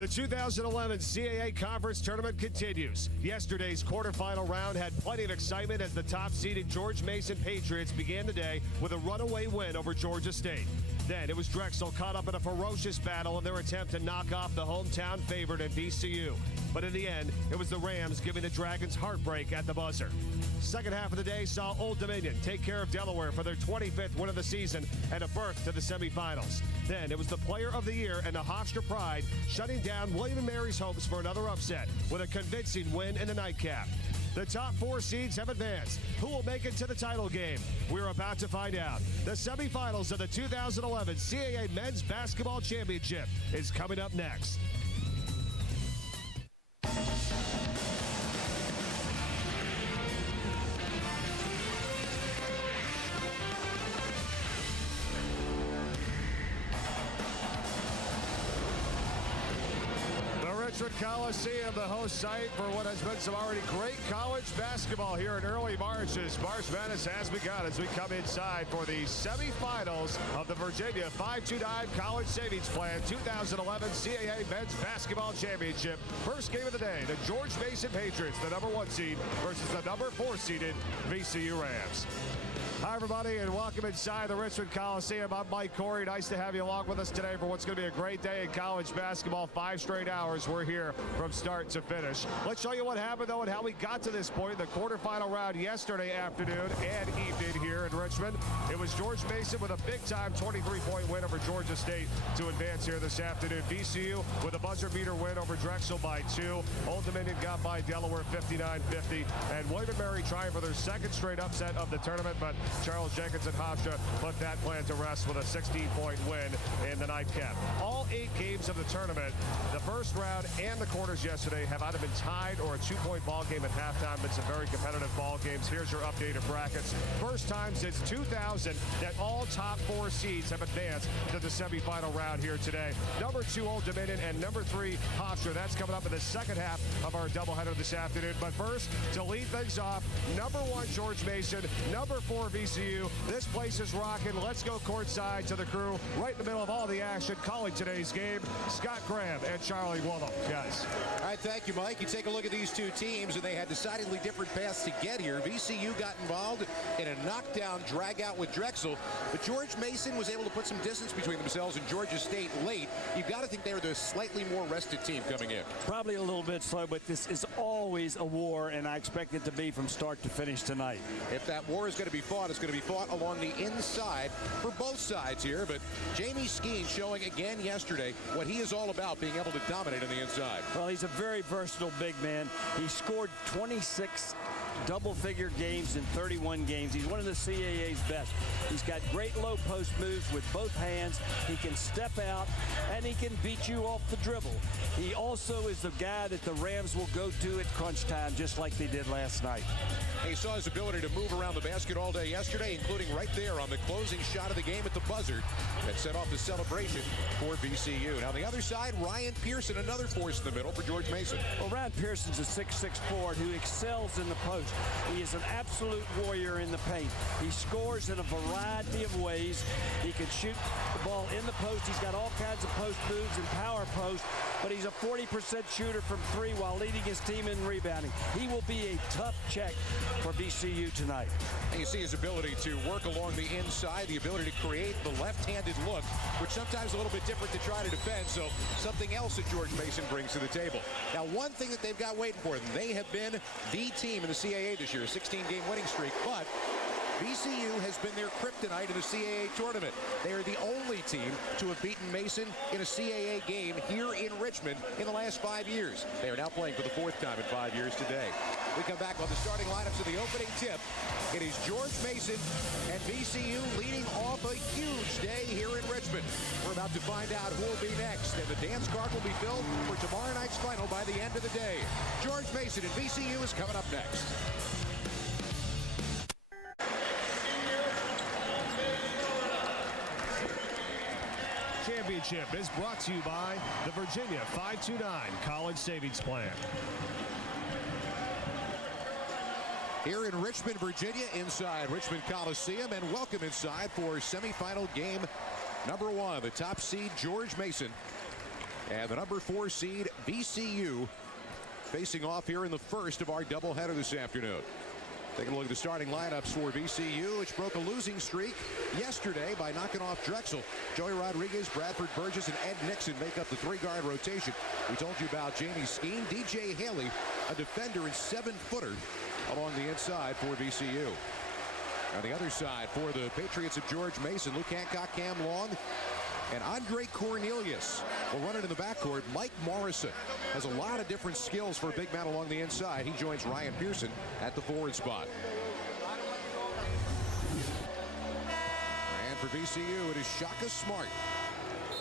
The 2011 CAA Conference Tournament continues. Yesterday's quarterfinal round had plenty of excitement as the top-seeded George Mason Patriots began the day with a runaway win over Georgia State. Then it was Drexel caught up in a ferocious battle in their attempt to knock off the hometown favorite at VCU. But in the end, it was the Rams giving the Dragons heartbreak at the buzzer. Second half of the day saw Old Dominion take care of Delaware for their 25th win of the season and a berth to the semifinals. Then it was the Player of the Year and the Hofstra Pride shutting down William & Mary's hopes for another upset with a convincing win in the nightcap. The top four seeds have advanced. Who will make it to the title game? We're about to find out. The semifinals of the 2011 CAA Men's Basketball Championship is coming up next. Coliseum, the host site for what has been some already great college basketball here in early March as March Madness has begun as we come inside for the semifinals of the Virginia 529 College Savings Plan 2011 CAA Men's Basketball Championship. First game of the day, the George Mason Patriots, the number 1 seed, versus the number 4 seeded VCU Rams. Hi, everybody, and welcome inside the Richmond Coliseum. I'm Mike Corey. Nice to have you along with us today for what's going to be a great day in college basketball. 5 straight hours. We're here from start to finish. Let's show you what happened, though, and how we got to this point. The quarterfinal round yesterday afternoon and evening here in Richmond. It was George Mason with a big-time 23-point win over Georgia State to advance here this afternoon. VCU with a buzzer-beater win over Drexel by 2. Old Dominion got by Delaware 59-50. And William & Mary trying for their second straight upset of the tournament, but Charles Jenkins and Hofstra put that plan to rest with a 16-point win in the nightcap. All 8 games of the tournament, the first round and the quarters yesterday, have either been tied or a 2-point ball game at halftime. Been some very competitive ball games. Here's your updated brackets. First time since 2000 that all top 4 seeds have advanced to the semifinal round here today. Number 2 Old Dominion and number 3 Hofstra. That's coming up in the second half of our doubleheader this afternoon. But first, to lead things off, number 1 George Mason, number 4 VCU. This place is rocking. Let's go courtside to the crew right in the middle of all the action calling today's game. Scott Graham and Charlie Woolham. Guys. All right, thank you, Mike. You take a look at these two teams, and they had decidedly different paths to get here. VCU got involved in a knockdown drag-out with Drexel, but George Mason was able to put some distance between themselves and Georgia State late. You've got to think they were the slightly more rested team coming in. Probably a little bit slow, but this is always a war, and I expect it to be from start to finish tonight. If that war is going to be fought, it's going to be fought along the inside for both sides here, but Jamie Skeen showing again yesterday what he is all about, being able to dominate on the inside. Well, he's a very versatile big man. He scored 26 double-figure games in 31 games. He's one of the CAA's best. He's got great low post moves with both hands. He can step out, and he can beat you off the dribble. He also is the guy that the Rams will go to at crunch time, just like they did last night. He saw his ability to move around the basket all day yesterday, including right there on the closing shot of the game at the buzzer that set off the celebration for VCU. Now, on the other side, Ryan Pearson, another force in the middle for George Mason. Well, Ryan Pearson's a 6'6" forward who excels in the post. He is an absolute warrior in the paint. He scores in a variety of ways. He can shoot the ball in the post. He's got all kinds of post moves and power post, but he's a 40% shooter from 3 while leading his team in rebounding. He will be a tough check for VCU tonight. And you see his ability to work along the inside, the ability to create the left-handed look, which sometimes is a little bit different to try to defend, so something else that George Mason brings to the table. Now, one thing that they've got waiting for them, they have been the team in the CAA this year, a 16-game winning streak, but VCU has been their kryptonite in the CAA tournament. They are the only team to have beaten Mason in a CAA game here in Richmond in the last 5 years. They are now playing for the 4th time in 5 years today. We come back on the starting lineups of the opening tip. It is George Mason and VCU leading off a huge day here in Richmond. We're about to find out who will be next, and the dance card will be filled for tomorrow night's final by the end of the day. George Mason and VCU is coming up next. Championship is brought to you by the Virginia 529 College Savings Plan. Here in Richmond, Virginia, inside Richmond Coliseum, and welcome inside for semifinal game number 1. The top seed, George Mason, And the number 4 seed VCU facing off here in the first of our doubleheader this afternoon. Taking a look at the starting lineups for VCU, which broke a losing streak yesterday by knocking off Drexel. Joey Rodriguez, Bradford Burgess, and Ed Nixon make up the 3-guard rotation. We told you about Jamie Skeen, DJ Haley, a defender and 7-footer along the inside for VCU. On the other side for the Patriots of George Mason, Luke Hancock, Cam Long, and Andre Cornelius will run it in the backcourt. Mike Morrison has a lot of different skills for a big man along the inside. He joins Ryan Pearson at the forward spot. And for VCU, it is Shaka Smart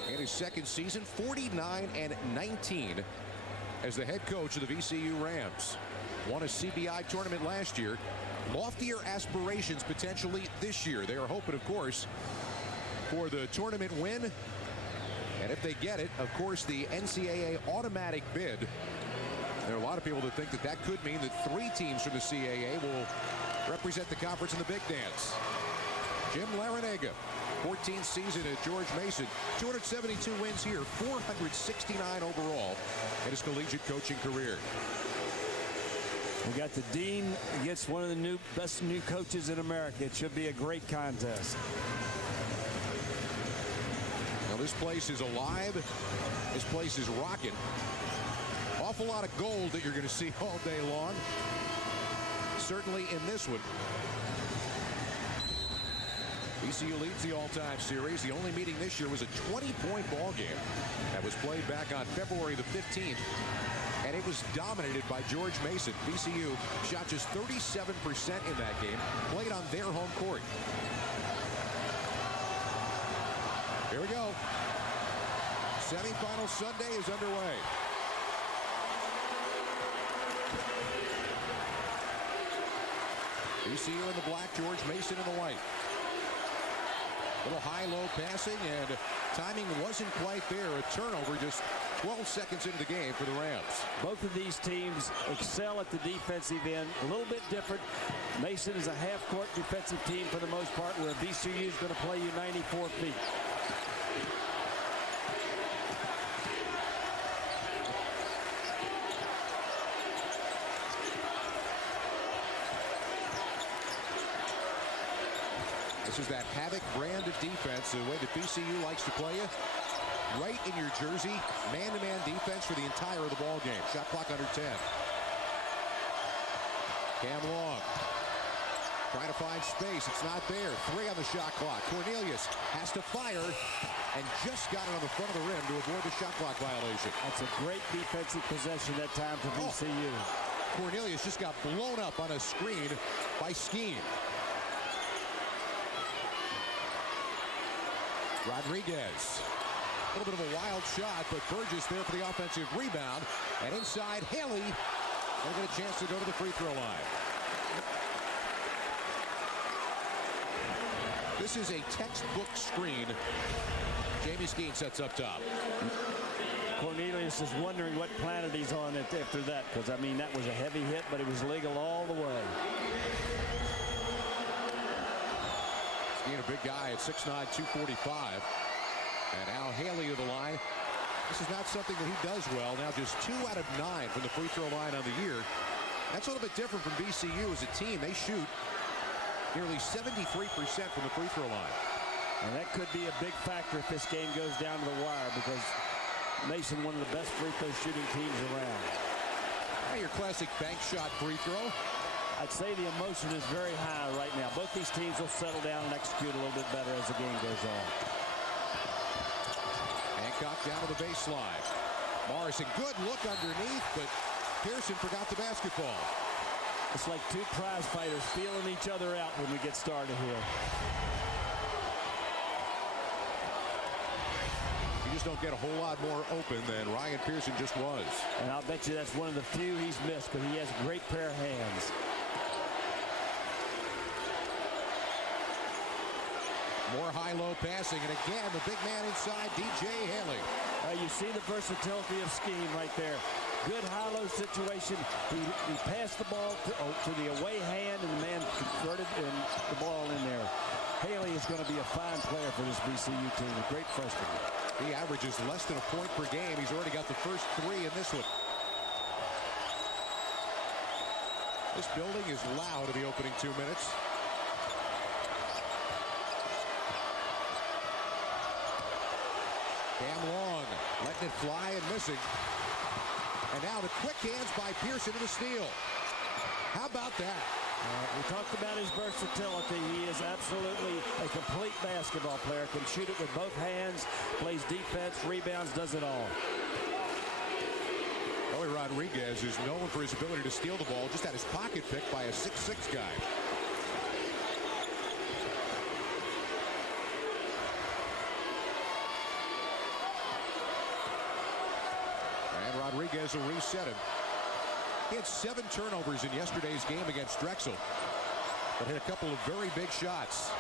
in his second season, 49-19 as the head coach of the VCU Rams. Won a CBI tournament last year. Loftier aspirations potentially this year. They are hoping, of course, for the tournament win, and if they get it, of course, the NCAA automatic bid. There are a lot of people that think that that could mean that 3 teams from the CAA will represent the conference in the big dance. Jim Larinaga, 14th season at George Mason, 272 wins here, 469 overall in his collegiate coaching career. We got the Dean against one of the best new coaches in America. It should be a great contest. This place is alive. This place is rocking. Awful lot of gold that you're going to see all day long. Certainly in this one. VCU leads the all-time series. The only meeting this year was a 20-point ball game that was played back on February the 15th. And it was dominated by George Mason. VCU shot just 37% in that game. Played on their home court. Here we go. Semifinal Sunday is underway. VCU in the black, George Mason in the white. Little high-low passing, and timing wasn't quite there. A turnover just 12 seconds into the game for the Rams. Both of these teams excel at the defensive end. A little bit different. Mason is a half-court defensive team for the most part, where VCU is going to play you 94 feet. This is that havoc brand of defense, the way that VCU likes to play you. Right in your jersey, man-to-man defense for the entire of the ball game. Shot clock under 10. Cam Long trying to find space. It's not there. 3 on the shot clock. Cornelius has to fire and just got it on the front of the rim to avoid the shot clock violation. That's a great defensive possession that time for VCU. Cornelius just got blown up on a screen by Skeen. Rodriguez. A little bit of a wild shot, but Burgess there for the offensive rebound. And inside, Haley will get a chance to go to the free throw line. This is a textbook screen. Jamie Skeen sets up top. Cornelius is wondering what planet he's on after that, because, I mean, that was a heavy hit, but it was legal all the way. Skeen, a big guy at 6'9", 245. And now Haley of the line. This is not something that he does well. Now just 2 out of 9 from the free throw line on the year. That's a little bit different from VCU as a team. They shoot nearly 73% from the free throw line. And that could be a big factor if this game goes down to the wire, because Mason, one of the best free throw shooting teams around. Now your classic bank shot free throw. I'd say the emotion is very high right now. Both these teams will settle down and execute a little bit better as the game goes on. Hancock down to the baseline. Morrison, good look underneath, but Pearson forgot the basketball. It's like 2 prize fighters feeling each other out when we get started here. You just don't get a whole lot more open than Ryan Pearson just was. And I'll bet you that's one of the few he's missed, because he has a great pair of hands. More high-low passing, and again, the big man inside, DJ Haley. You see the versatility of Skeen right there. Good high-low situation. He passed the ball to the away hand, and the man converted the ball in there. Haley is going to be a fine player for this VCU team. A great freshman. He averages less than a point per game. He's already got the first 3 in this one. This building is loud in the opening 2 minutes. Cam Long letting it fly and missing. And now the quick hands by Pearson to the steal. How about that? We talked about his versatility. He is absolutely a complete basketball player. Can shoot it with both hands, plays defense, rebounds, does it all. Joey Rodriguez is known for his ability to steal the ball. Just had his pocket picked by a 6'6" guy. And Rodriguez will reset him. He had 7 turnovers in yesterday's game against Drexel, but hit a couple of very big shots.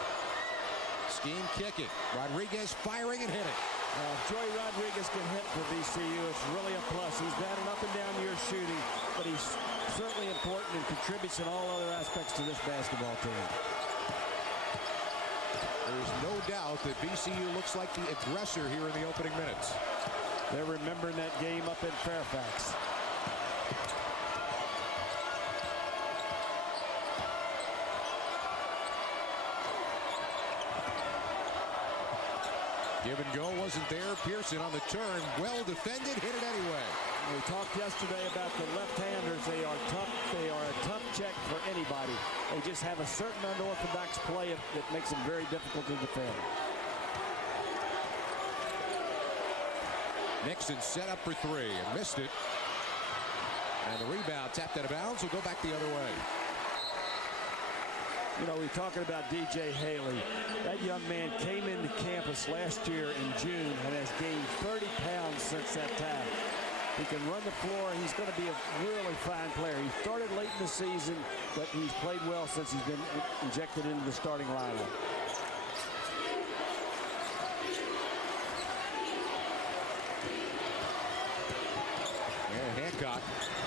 Scheme kick it. Rodriguez firing and hitting. Joey Rodriguez can hit for VCU. It's really a plus. He's got an up and down year shooting, but he's certainly important and contributes in all other aspects to this basketball team. There's no doubt that VCU looks like the aggressor here in the opening minutes. They're remembering that game up in Fairfax. Give and go wasn't there. Pearson on the turn. Well defended. Hit it anyway. We talked yesterday about the left-handers. They are tough. They are a tough check for anybody. They just have a certain unorthodox play that makes them very difficult to defend. Nixon set up for 3 and missed it. And the rebound tapped out of bounds. Will go back the other way. You know, we're talking about DJ Haley. That young man came into campus last year in June and has gained 30 pounds since that time. He can run the floor. He's going to be a really fine player. He started late in the season, but he's played well since he's been injected into the starting lineup. And Hancock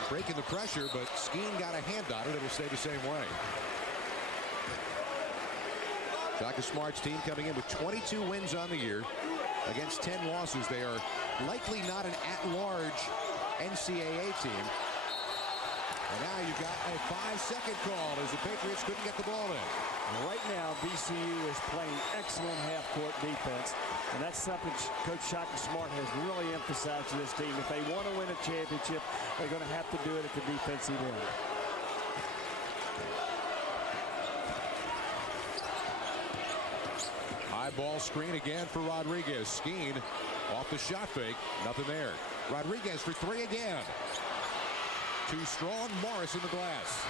breaking the pressure, but Skeen got a hand on it. It'll stay the same way. Shaka Smart's team coming in with 22 wins on the year against 10 losses. They are likely not an at-large NCAA team. And now you've got a 5-second call as the Patriots couldn't get the ball in. Right now, VCU is playing excellent half-court defense, and that's something Coach Shaka Smart has really emphasized to this team. If they want to win a championship, they're going to have to do it at the defensive end. High ball screen again for Rodriguez. Skeen off the shot fake. Nothing there. Rodriguez for 3 again. Too strong. Morris in the glass.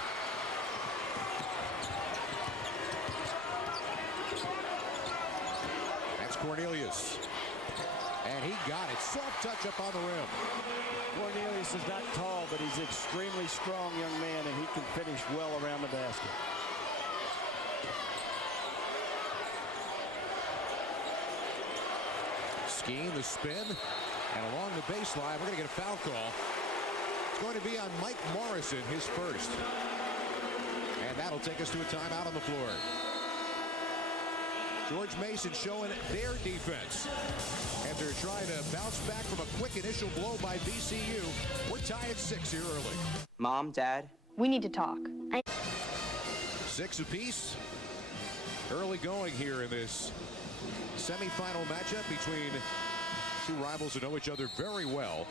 That's Cornelius. And he got it. Soft touch up on the rim. Cornelius is not tall, but he's an extremely strong young man, and he can finish well around the basket. Skeen, the spin, and along the baseline, we're going to get a foul call. It's going to be on Mike Morrison, his first. And that'll take us to a timeout on the floor. George Mason showing their defense. And they're trying to bounce back from a quick initial blow by VCU. We're tied at 6 here early. Mom, Dad, we need to talk. 6 apiece. Early going here in this semifinal matchup between two rivals who know each other very well.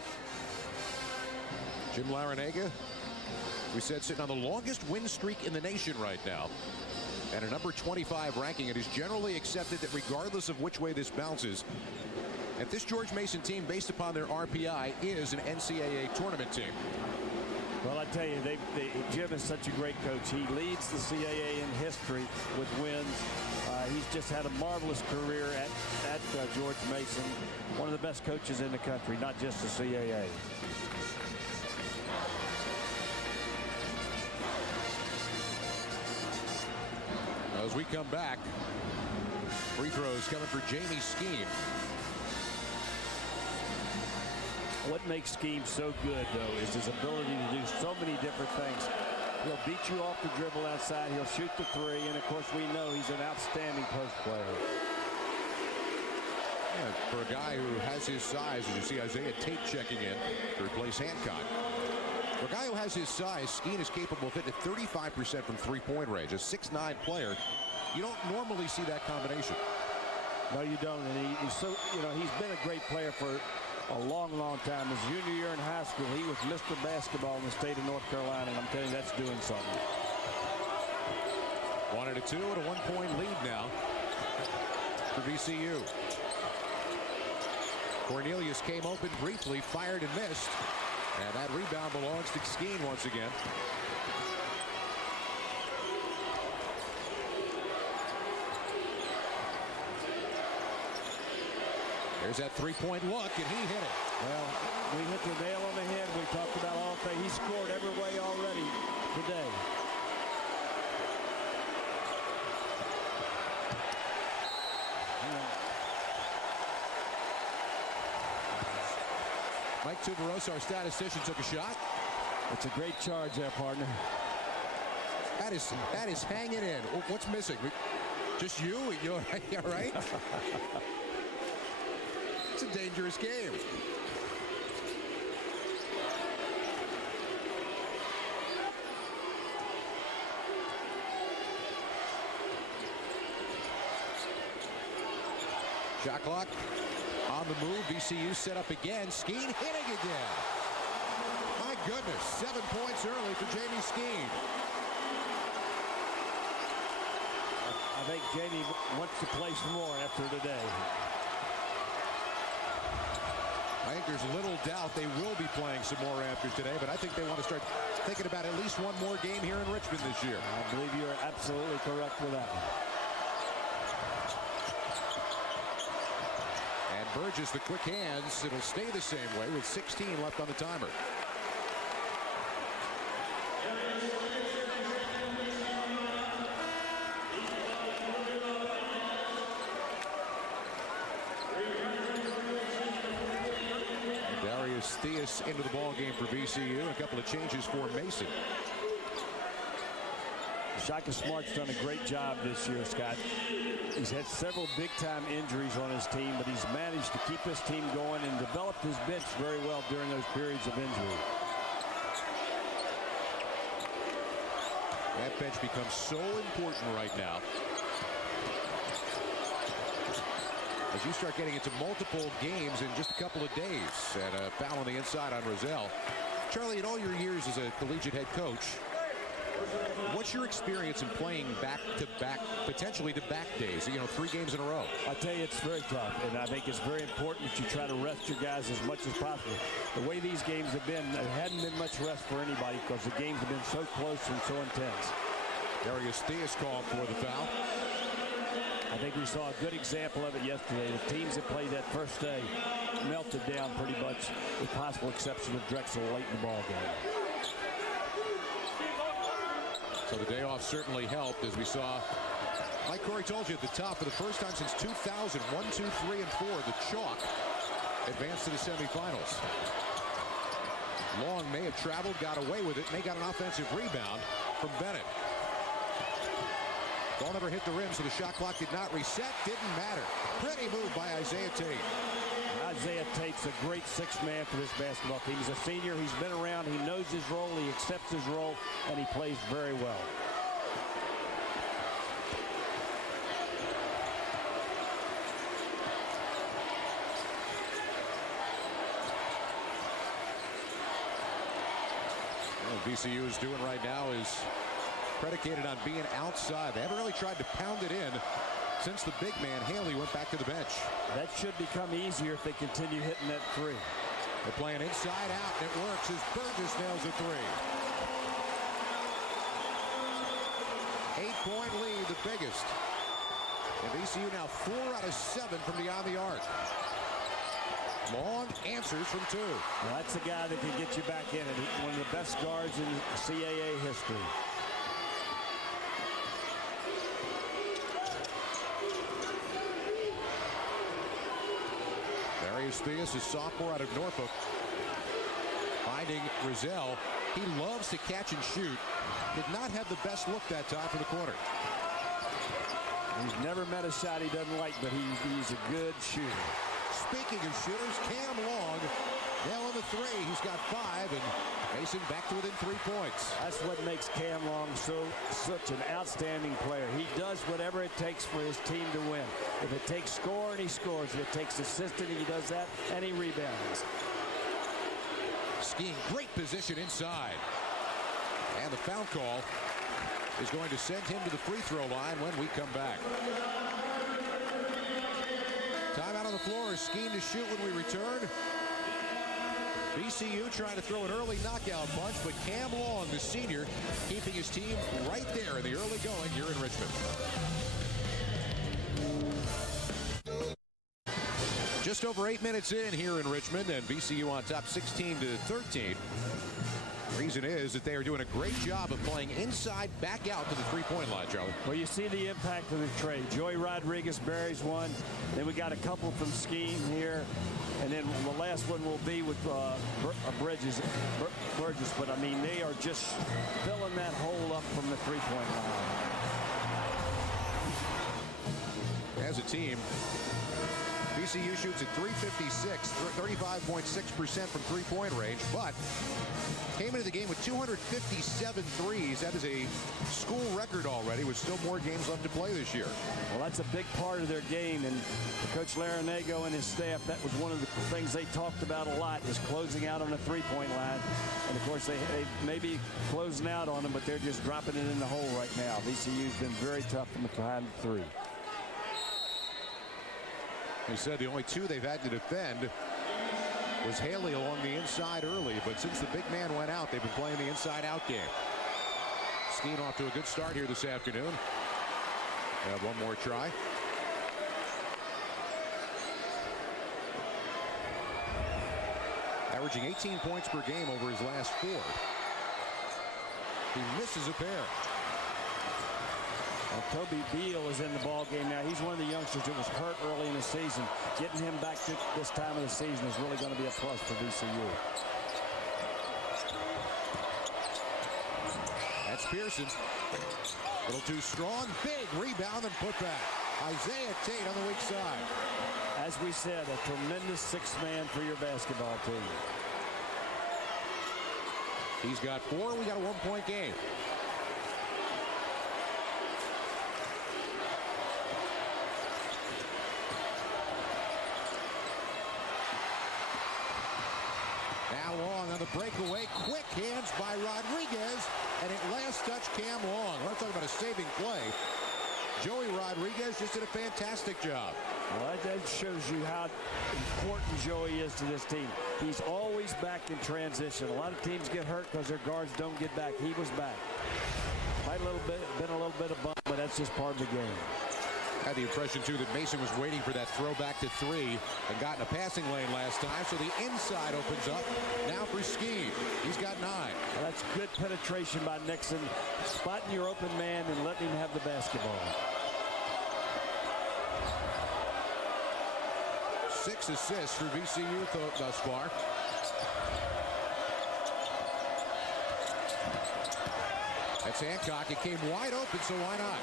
Jim Larinaga, we said, sitting on the longest win streak in the nation right now, and a number 25 ranking. It is generally accepted that regardless of which way this bounces, that this George Mason team, based upon their RPI, is an NCAA tournament team. Well, I tell you, Jim is such a great coach. He leads the CAA in history with wins. He's just had a marvelous career at George Mason. One of the best coaches in the country, not just the CAA. As we come back, free throws coming for Jamie Skeen. What makes Skeen so good, though, is his ability to do so many different things. He'll beat you off the dribble outside. He'll shoot the three. And, of course, we know he's an outstanding post player. Yeah, for a guy who has his size, as you see Isaiah Tate checking in to replace Hancock. For a guy who has his size, Skeen is capable of hitting 35% from three-point range. A 6'9" player, you don't normally see that combination. No, you don't. And he's so, he's been a great player for a long, long time. His junior year in high school, he was Mr. Basketball in the state of North Carolina, and I'm telling you, that's doing something. 1-2 and a 1-point lead now for VCU. Cornelius came open briefly, fired and missed. And that rebound belongs to Skeen once again. There's that three-point look, and he hit it. Well, we hit the nail on the head. We talked about all day. He scored every way already today. Mike Tuberosa, our statistician, took a shot. It's a great charge there, partner. That is hanging in. What's missing? Just you? You all right? It's a dangerous game. Shot clock on the move. VCU set up again. Skeen hitting again. My goodness, 7 points early for Jamie Skeen. I think Jamie wants to play some more after today. I think there's little doubt they will be playing some more after today, but I think they want to start thinking about at least one more game here in Richmond this year. I believe you're absolutely correct with that one. Burgess, the quick hands. It'll stay the same way with 16 left on the timer. Darius Theus into the ball game for VCU. A couple of changes for Mason. Shaka Smart's done a great job this year, Scott. He's had several big-time injuries on his team, but he's managed to keep his team going and developed his bench very well during those periods of injury. That bench becomes so important right now. As you start getting into multiple games in just a couple of days, and a foul on the inside on Roselle. Charlie, in all your years as a collegiate head coach, what's your experience in playing back-to-back, potentially to back days, 3 games in a row? I tell you, it's very tough, and I think it's very important that you try to rest your guys as much as possible. The way these games have been, there hadn't been much rest for anybody because the games have been so close and so intense. Darius Theus called for the foul. I think we saw a good example of it yesterday. The teams that played that first day melted down pretty much, with possible exception of Drexel late in the ball game. So the day off certainly helped, as we saw, like Corey told you at the top, for the first time since 2000, 1, 2, 3, and 4, the Chalk advanced to the semifinals. Long may have traveled, got away with it, and they got an offensive rebound from Bennett. Ball never hit the rim, so the shot clock did not reset. Didn't matter. Pretty move by Isaiah Tate. Isaiah Tate's a great sixth man for this basketball team. He's a senior. He's been around. He knows his role. He accepts his role, and he plays very well. What VCU is doing right now is predicated on being outside. They haven't really tried to pound it in since the big man, Haley, went back to the bench. That should become easier if they continue hitting that three. They're playing inside out, and it works as Burgess nails a three. 8-point lead, the biggest. And VCU now 4 out of 7 from beyond the arc. Long answers from 2. Well, that's a guy that can get you back in it. One of the best guards in CAA history. Darius Theus is sophomore out of Norfolk. 5 defending Rizal. He loves to catch and shoot. Did not have the best look that time for the corner. He's never met a shot he doesn't like, but he's a good shooter. Speaking of shooters, Cam Long, now on the three. He's got 5, and Mason back to within 3 points. That's what makes Cam Long such an outstanding player. He does whatever it takes for his team to win. If it takes scoring, he scores. If it takes assisting, he does that, and he rebounds. Skiing great position inside. And the foul call is going to send him to the free throw line when we come back. Timeout on the floor. Skeen to shoot when we return. VCU trying to throw an early knockout punch, but Cam Long, the senior, keeping his team right there in the early going here in Richmond. Just over 8 minutes in here in Richmond, and VCU on top 16-13. Reason is that they are doing a great job of playing inside back out to the three-point line, Charlie. Well, you see the impact of the trade. Joey Rodriguez buries one. Then we got a couple from Skeen here. And then the last one will be with Burgess. But, I mean, they are just filling that hole up from the three-point line. As a team, VCU shoots at .356, 35.6% from three-point range, but came into the game with 257 threes. That is a school record already, with still more games left to play this year. Well, that's a big part of their game, and Coach Larinago and his staff, that was one of the things they talked about a lot, is closing out on the three-point line. And, of course, they may be closing out on them, but they're just dropping it in the hole right now. VCU's been very tough from behind the three. He said the only two they've had to defend was Haley along the inside early, but since the big man went out, they've been playing the inside-out game. Skeen off to a good start here this afternoon. Have one more try. Averaging 18 points per game over his last 4. He misses a pair. Well, Toby Beal is in the ball game now. He's one of the youngsters that was hurt early in the season. Getting him back to this time of the season is really going to be a plus for VCU. That's Pearson. A little too strong. Big rebound and put back. Isaiah Tate on the weak side. As we said, a tremendous sixth man for your basketball team. He's got 4. We got a 1-point game. The breakaway, quick hands by Rodriguez, and it last touched Cam Long. We're talking about a saving play. Joey Rodriguez just did a fantastic job. Well, that shows you how important Joey is to this team. He's always back in transition. A lot of teams get hurt because their guards don't get back. He was back. Might been a little bit of bump, but that's just part of the game. I had the impression, too, that Mason was waiting for that throw back to 3 and got in a passing lane last time, so the inside opens up now for Skeen. He's got 9. Well, that's good penetration by Nixon, spotting your open man and letting him have the basketball. 6 assists for VCU thus far. That's Hancock. It came wide open, so why not?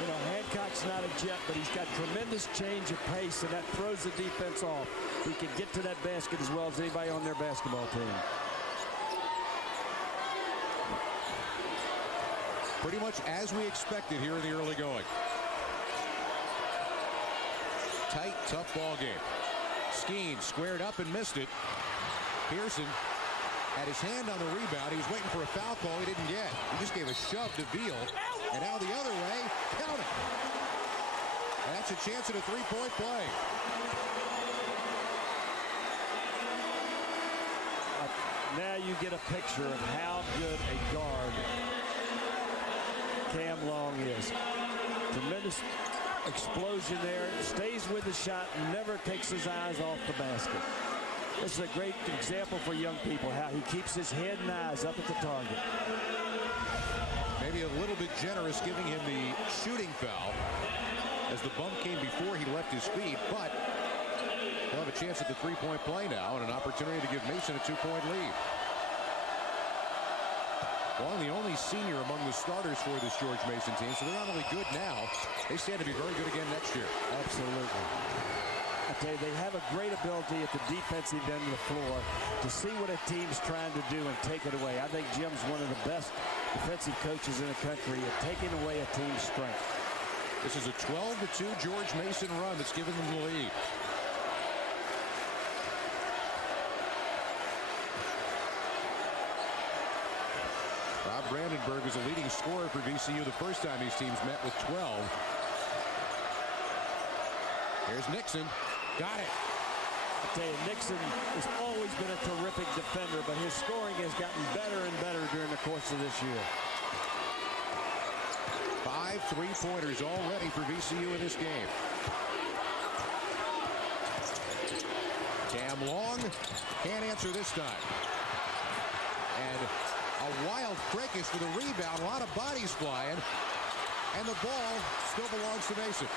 You know, Hancock's not a jet, but he's got tremendous change of pace, and that throws the defense off. He can get to that basket as well as anybody on their basketball team. Pretty much as we expected here in the early going. Tight, tough ball game. Skeen squared up and missed it. Pearson had his hand on the rebound. He was waiting for a foul call he didn't get. He just gave a shove to Beal. And now the other way. Count it. And that's a chance at a three-point play. Now you get a picture of how good a guard Cam Long is. Tremendous explosion there. Stays with the shot. Never takes his eyes off the basket. This is a great example for young people, how he keeps his head and eyes up at the target. Maybe a little bit generous giving him the shooting foul as the bump came before he left his feet, but he'll have a chance at the three-point play now and an opportunity to give Mason a 2-point lead. Well, the only senior among the starters for this George Mason team, so they're not only good now, they stand to be very good again next year. Absolutely. I tell you, they have a great ability at the defensive end of the floor to see what a team's trying to do and take it away. I think Jim's one of the best defensive coaches in the country at taking away a team's strength. This is a 12-2 George Mason run that's given them the lead. Rob Brandenburg is a leading scorer for VCU the first time these teams met with 12. Here's Nixon. Got it. I tell you, Nixon has always been a terrific defender, but his scoring has gotten better and better during the course of this year. 5 3-pointers already for VCU in this game. Cam Long can't answer this time. And a wild Freakish for the rebound. A lot of bodies flying. And the ball still belongs to Mason.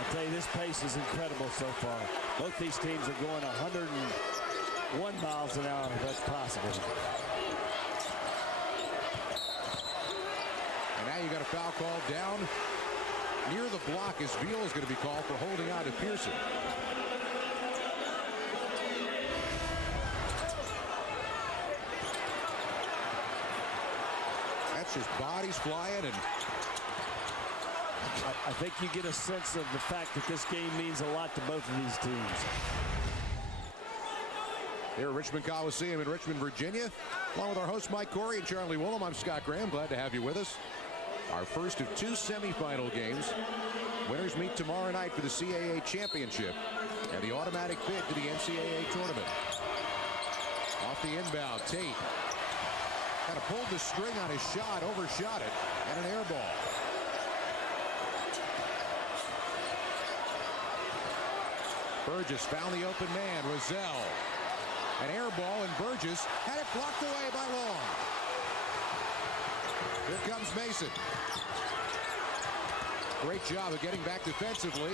I tell you, this pace is incredible so far. Both these teams are going 101 miles an hour, if that's possible. And now you got a foul call down near the block as Veal is going to be called for holding on to Pearson. That's just bodies flying, and I think you get a sense of the fact that this game means a lot to both of these teams. Here at Richmond Coliseum in Richmond, Virginia. Along with our hosts Mike Corey and Charlie Willem, I'm Scott Graham. Glad to have you with us. Our first of 2 semifinal games. Winners meet tomorrow night for the CAA championship and the automatic bid to the NCAA tournament. Off the inbound, Tate kind of pulled the string on his shot, overshot it, and an air ball. Burgess found the open man, Rozelle. An air ball, and Burgess had it blocked away by Long. Here comes Mason. Great job of getting back defensively,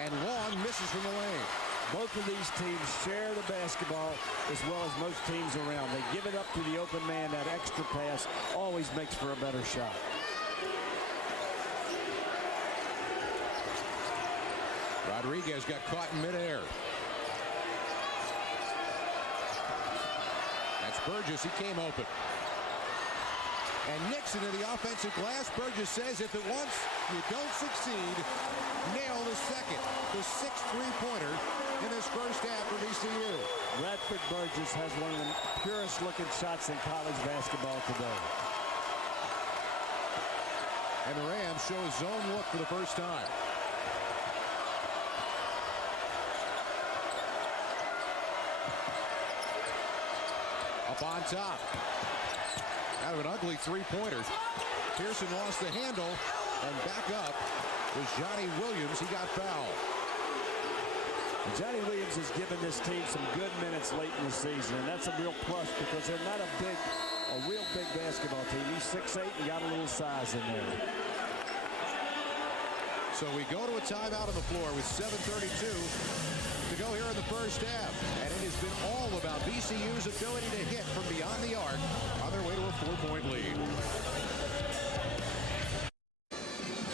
and Long misses from the lane. Both of these teams share the basketball as well as most teams around. They give it up to the open man. That extra pass always makes for a better shot. Rodriguez got caught in midair. That's Burgess. He came open. And Nixon in the offensive glass. Burgess says if it once you don't succeed, nail the second. The 6th three-pointer in this first half for VCU. Radford Burgess has one of the purest looking shots in college basketball today. And the Rams show a zone look for the first time. Up on top. Out of an ugly three-pointer. Pearson lost the handle, and back up was Johnny Williams. He got fouled. Johnny Williams has given this team some good minutes late in the season, and that's a real plus because they're not a real big basketball team. He's 6'8" and got a little size in there. So we go to a timeout on the floor with 7:32 to go here in the first half. And it has been all about VCU's ability to hit from beyond the arc on their way to a 4-point lead.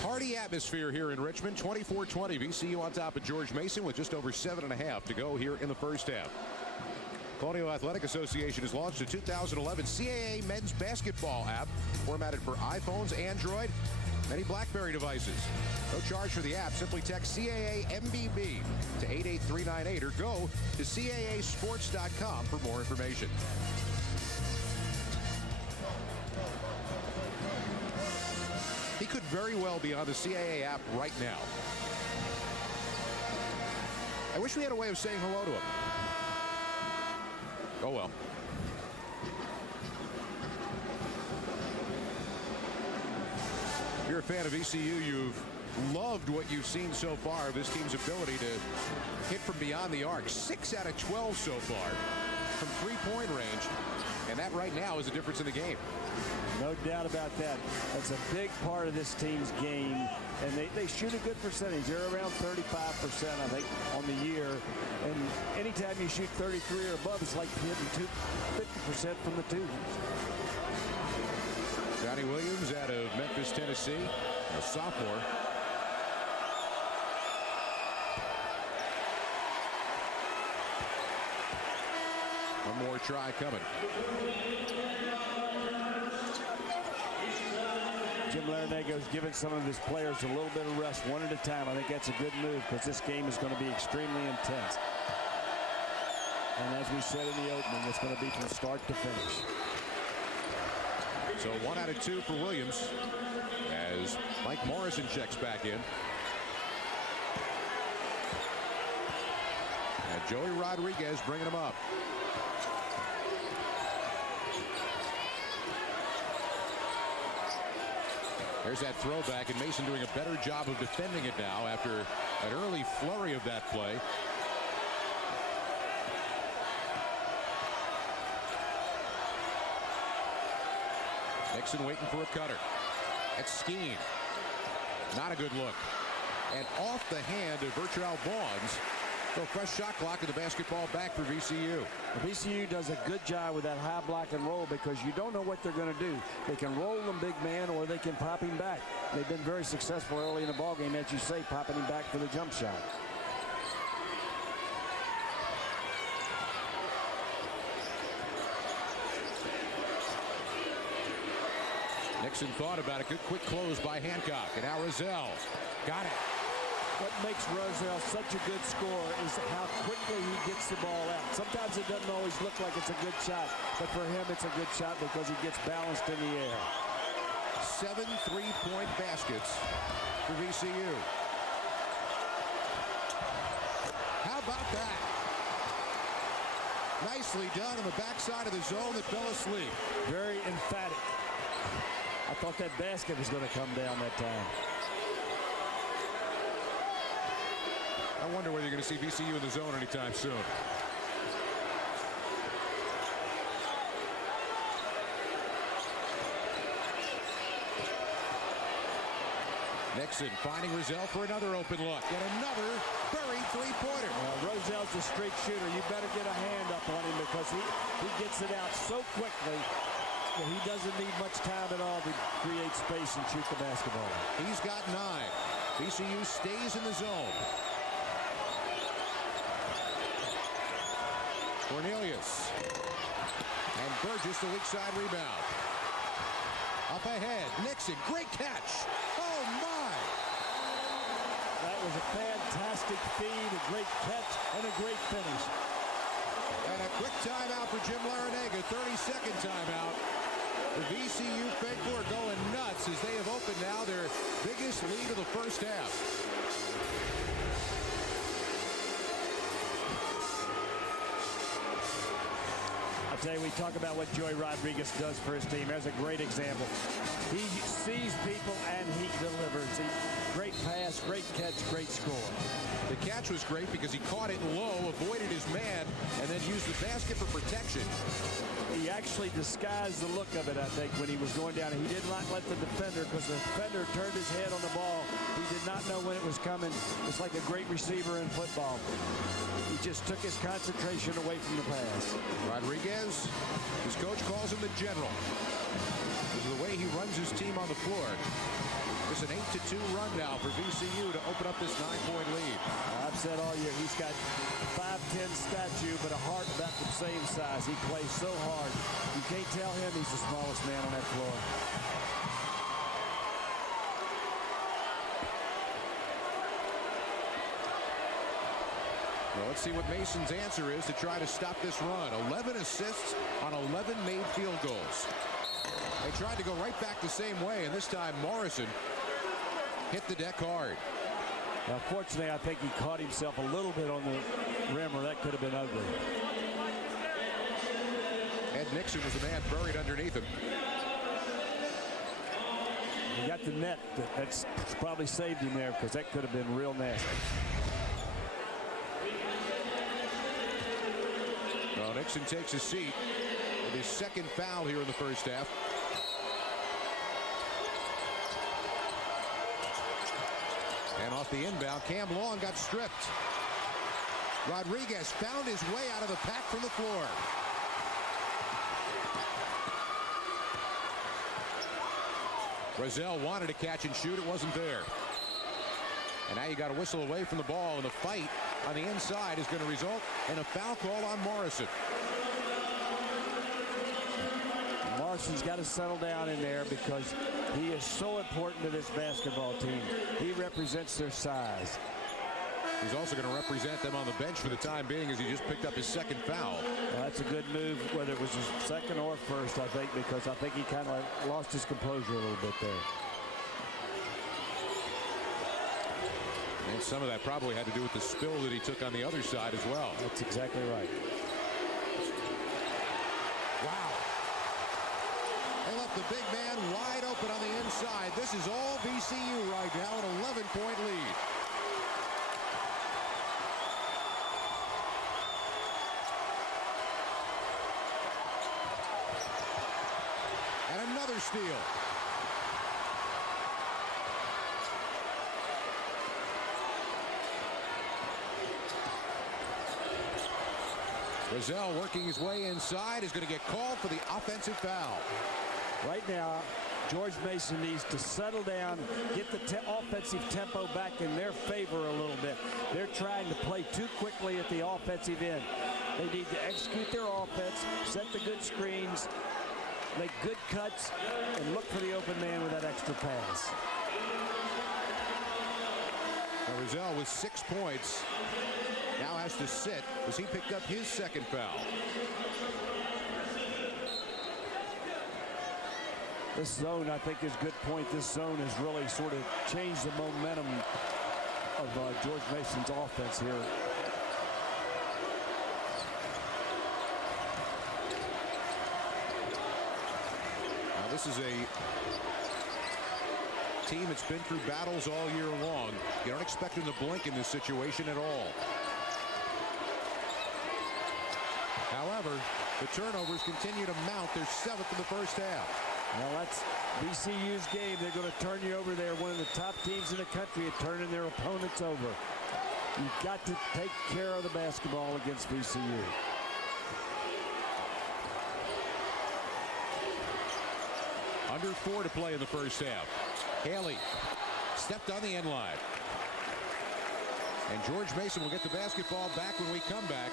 Party atmosphere here in Richmond. 24-20. VCU on top of George Mason with just over 7.5 to go here in the first half. Colonial Athletic Association has launched a 2011 CAA men's basketball app formatted for iPhones, Android, many BlackBerry devices. No charge for the app. Simply text CAA MBB to 88398 or go to CAAsports.com for more information. He could very well be on the CAA app right now. I wish we had a way of saying hello to him. Oh well. If you're a fan of VCU, you've loved what you've seen so far of this team's ability to hit from beyond the arc. 6 out of 12 so far from three-point range. And that right now is the difference in the game. No doubt about that. That's a big part of this team's game. And they shoot a good percentage. They're around 35%, I think, on the year. And anytime you shoot 33 or above, it's like hitting 50% from the two. Johnny Williams out of Memphis, Tennessee, a sophomore. One more try coming. Jim Larinago's giving some of his players a little bit of rest, one at a time. I think that's a good move because this game is going to be extremely intense. And as we said in the opening, it's going to be from start to finish. So 1 out of 2 for Williams as Mike Morrison checks back in. And Joey Rodriguez bringing him up. There's that throwback, and Mason doing a better job of defending it now after an early flurry of that play. Nixon waiting for a cutter. That's Skeen. Not a good look. And off the hand of Bertrell Vaughns. So fresh shot clock and the basketball back for VCU. VCU does a good job with that high block and roll because you don't know what they're going to do. They can roll them big man or they can pop him back. They've been very successful early in the ballgame, as you say, popping him back for the jump shot. Nixon thought about it. Good quick close by Hancock. And now Rozelle got it. What makes Rozelle such a good scorer is how quickly he gets the ball out. Sometimes it doesn't always look like it's a good shot, but for him it's a good shot because he gets balanced in the air. 7 3-point baskets for VCU. How about that? Nicely done on the backside of the zone that fell asleep. Very emphatic. I thought that basket was going to come down that time. I wonder whether you're going to see VCU in the zone anytime soon. Nixon finding Rozelle for another open look. And another buried three-pointer. Rozelle's a straight shooter. You better get a hand up on him because he gets it out so quickly that he doesn't need much time at all to create space and shoot the basketball. He's got 9. VCU stays in the zone. Cornelius. And Burgess, the weak side rebound. Up ahead, Nixon, great catch. Oh my! That was a fantastic feed, a great catch, and a great finish. And a quick timeout for Jim Larinaga, 30-second timeout. The VCU faithful are going nuts as they have opened now their biggest lead of the first half. Today we talk about what Joey Rodriguez does for his team. There's a great example. He sees people and he delivers. Great pass, great catch, great score. The catch was great because he caught it low, avoided his man, and then used the basket for protection. He actually disguised the look of it, I think, when he was going down. He did not let the defender, because the defender turned his head on the ball. He did not know when it was coming. It's like a great receiver in football. He just took his concentration away from the pass. Rodriguez, his coach calls him the general. This is the way he runs his team on the floor. It's an 8-2 run now for VCU to open up this 9-point lead. I've said all year, he's got 5'10" statue, but a heart about the same size. He plays so hard. You can't tell him he's the smallest man on that floor. Well, let's see what Mason's answer is to try to stop this run. 11 assists on 11 made field goals. They tried to go right back the same way, and this time Morrison hit the deck hard. Now, fortunately, I think he caught himself a little bit on the rim, or that could have been ugly. Ed Nixon was the man buried underneath him. He got the net. That's probably saved him there, because that could have been real nasty. Well, Nixon takes his seat with his second foul here in the first half. And off the inbound, Cam Long got stripped. Rodriguez found his way out of the pack from the floor. Roselle wanted to catch and shoot. It wasn't there. And now you got a whistle away from the ball, and the fight on the inside is going to result in a foul call on Morrison. Morrison's got to settle down in there because he is so important to this basketball team. He represents their size. He's also going to represent them on the bench for the time being as he just picked up his second foul. Well, that's a good move, whether it was his second or first, I think, because I think he kind of lost his composure a little bit there. And some of that probably had to do with the spill that he took on the other side as well. That's exactly right. Wow. They left the big man wide open on the inside. This is all VCU right now, an 11-point lead. And another steal. Roselle working his way inside is going to get called for the offensive foul. Right now, George Mason needs to settle down, get the offensive tempo back in their favor a little bit. They're trying to play too quickly at the offensive end. They need to execute their offense, set the good screens, make good cuts, and look for the open man with that extra pass. Now Roselle with 6 points now has to sit as he picked up his second foul. This zone, I think, is a good point. This zone has really sort of changed the momentum of George Mason's offense here. Now this is a team that's been through battles all year long. You don't expect them to blink in this situation at all. However, the turnovers continue to mount. They're 7th in the first half. Well, that's VCU's game. They're going to turn you over. They're one of the top teams in the country at turning their opponents over. You've got to take care of the basketball against VCU. Under 4 to play in the first half. Haley stepped on the end line. And George Mason will get the basketball back when we come back.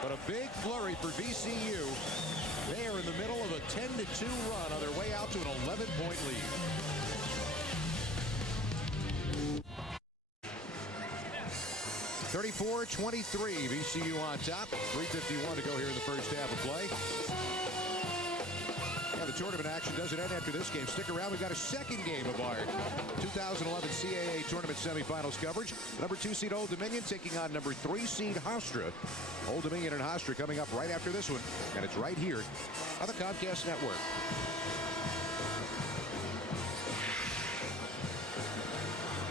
But a big flurry for VCU. They are in the middle of a 10-2 run on their way out to an 11-point lead. (34-23) VCU on top. 3:51 to go here in the first half of play. And the tournament action doesn't end after this game. Stick around. We've got a second game of our 2011 CAA tournament semifinals coverage. Number 2 seed Old Dominion taking on number 3 seed Hofstra. Old Dominion and Hofstra coming up right after this one, and it's right here on the Comcast Network.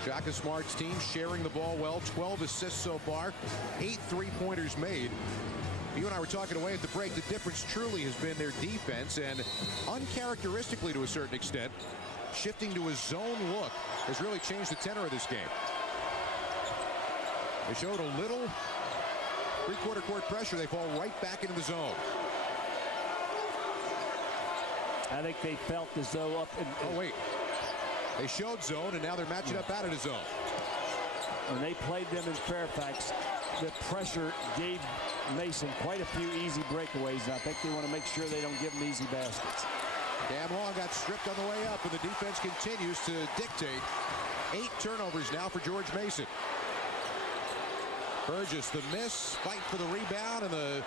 Shaka Smart's team sharing the ball well. 12 assists so far. 8 3-pointers made. You and I were talking away at the break. The difference truly has been their defense, and uncharacteristically to a certain extent, shifting to a zone look has really changed the tenor of this game. They showed a little three-quarter court pressure. They fall right back into the zone. I think they felt as though up in... Oh, wait. They showed zone, and now they're matching up out of the zone. When they played them in Fairfax, the pressure gave Mason quite a few easy breakaways, and I think they want to make sure they don't give them easy baskets. Cam Long got stripped on the way up, and the defense continues to dictate. 8 turnovers now for George Mason. Burgess, the miss, fight for the rebound, and the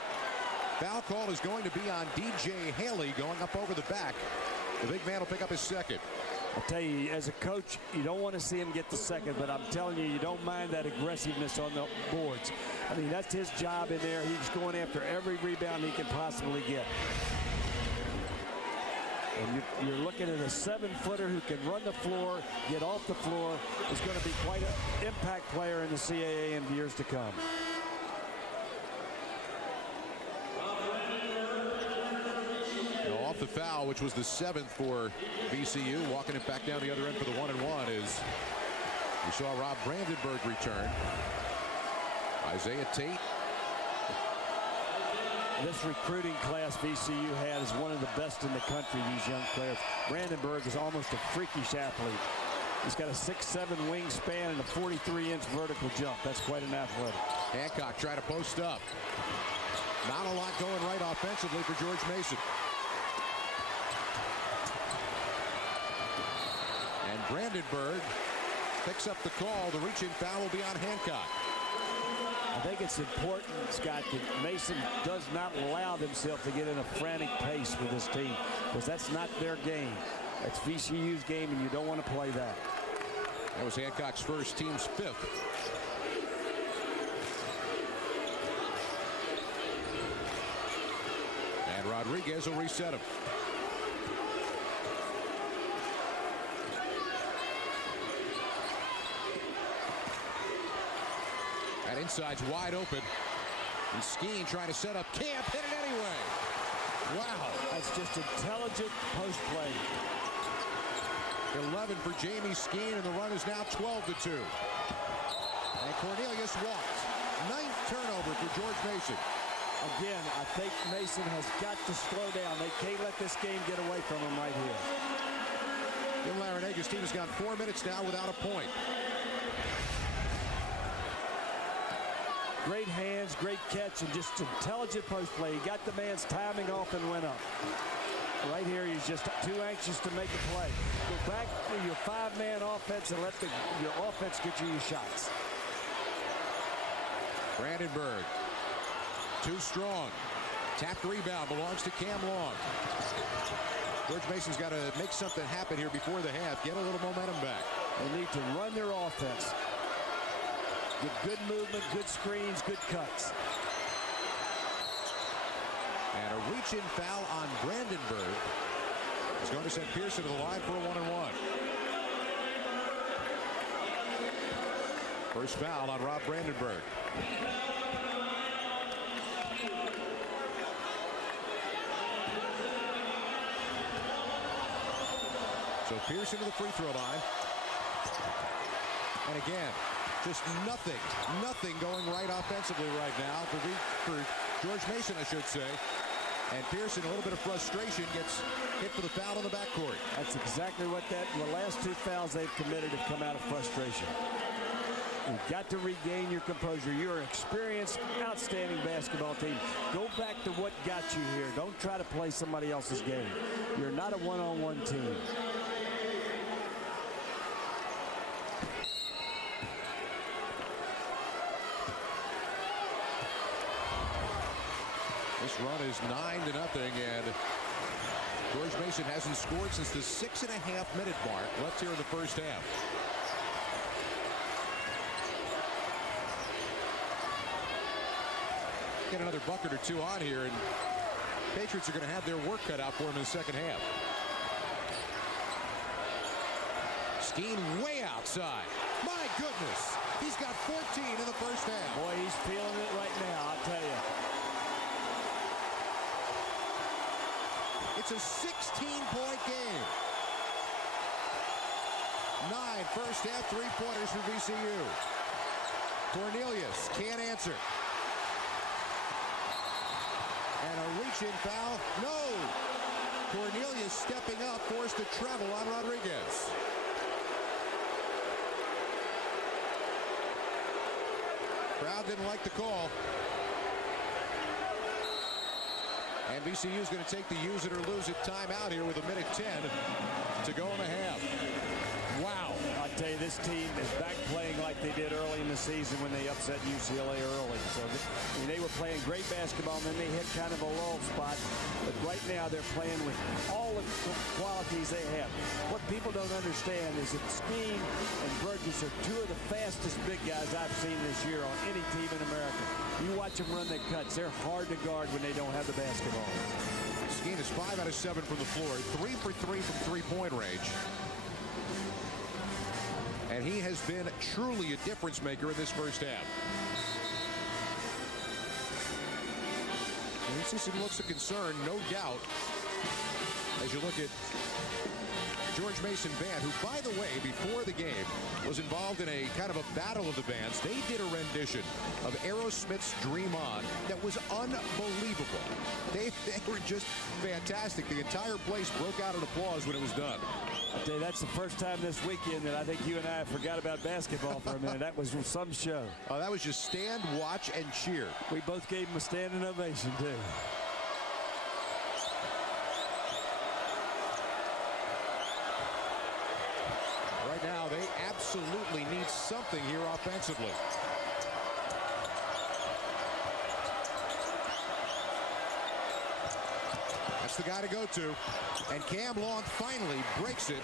foul call is going to be on DJ Haley going up over the back. The big man will pick up his second. I'll tell you, as a coach, you don't want to see him get the second, but I'm telling you, you don't mind that aggressiveness on the boards. I mean, that's his job in there. He's going after every rebound he can possibly get. And you're looking at a 7-footer who can run the floor, get off the floor. Is going to be quite an impact player in the CAA in years to come. Off the foul, which was the 7th for VCU, walking it back down the other end for the 1-and-1 is we saw Rob Brandenburg return. Isaiah Tate This recruiting class VCU had is one of the best in the country, these young players. Brandenburg is almost a freakish athlete. He's got a 6'7" wingspan and a 43-inch vertical jump. That's quite an athletic. Hancock trying to post up. Not a lot going right offensively for George Mason. And Brandenburg picks up the call. The reach-in foul will be on Hancock. I think it's important, Scott, that Mason does not allow themselves to get in a frantic pace with this team, because that's not their game. That's VCU's game, and you don't want to play that. That was Hancock's first, team's fifth. And Rodriguez will reset him. That inside's wide open. And Skeen trying to set up Camp, hit it anyway. Wow. That's just intelligent post play. 11 for Jamie Skeen, and the run is now 12-2. And Cornelius walks. 9th turnover for George Mason. Again, I think Mason has got to slow down. They can't let this game get away from him right here. Bill Larenega's team has gone 4 minutes now without a point. Great hands, great catch, and just intelligent post play. He got the man's timing off and went up. Right here, he's just too anxious to make a play. Go back to your 5-man offense and let your offense get you your shots. Brandenburg, too strong. Tapped rebound belongs to Cam Long. George Mason's got to make something happen here before the half. Get a little momentum back. They need to run their offense. Get good movement, good screens, good cuts. And a reach-in foul on Brandenburg. He's going to send Pearson to the line for a 1-and-1. First foul on Rob Brandenburg. So Pearson to the free throw line. And again, just nothing going right offensively right now for George Mason, I should say. And Pearson, a little bit of frustration, gets hit for the foul in the backcourt. That's exactly what the last 2 fouls they've committed have come out of frustration. You've got to regain your composure. You're an experienced, outstanding basketball team. Go back to what got you here. Don't try to play somebody else's game. You're not a one-on-one team. This run is 9-0, and George Mason hasn't scored since the 6.5-minute mark left here in the first half. Get another bucket or two on here, and Patriots are going to have their work cut out for them in the second half. Skeen way outside. My goodness, he's got 14 in the first half. Boy, he's feeling it right now, I'll tell you. It's a 16-point game. 9 first half three-pointers for VCU. Cornelius can't answer. And a reach-in foul. No! Cornelius stepping up, forced to travel on Rodriguez. Crowd didn't like the call. And VCU is going to take the use it or lose it timeout here with 1:10 to go in the half. Wow. I tell you, this team is back playing like they did early in the season when they upset UCLA early. So they were playing great basketball, and then they hit kind of a lull spot. But right now they're playing with all the qualities they have. What people don't understand is that Skeen and Burgess are 2 of the fastest big guys I've seen this year on any team in America. You watch them run their cuts. They're hard to guard when they don't have the basketball. Skeen is 5 out of 7 from the floor, 3 for 3 from three-point range. And he has been truly a difference maker in this first half. And this season looks a concern, no doubt, as you look at George Mason band, who, by the way, before the game, was involved in a kind of a battle of the bands. They did a rendition of Aerosmith's Dream On that was unbelievable. They were just fantastic. The entire place broke out in applause when it was done. I tell you, that's the first time this weekend that I think you and I forgot about basketball for a minute. That was some show. Oh, that was just stand, watch, and cheer. We both gave him a standing ovation, too. Right now, they absolutely need something here offensively. That's the guy to go to. And Cam Long finally breaks it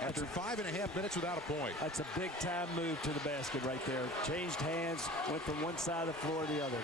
after 5.5 minutes without a point. That's a big-time move to the basket right there. Changed hands, went from one side of the floor to the other.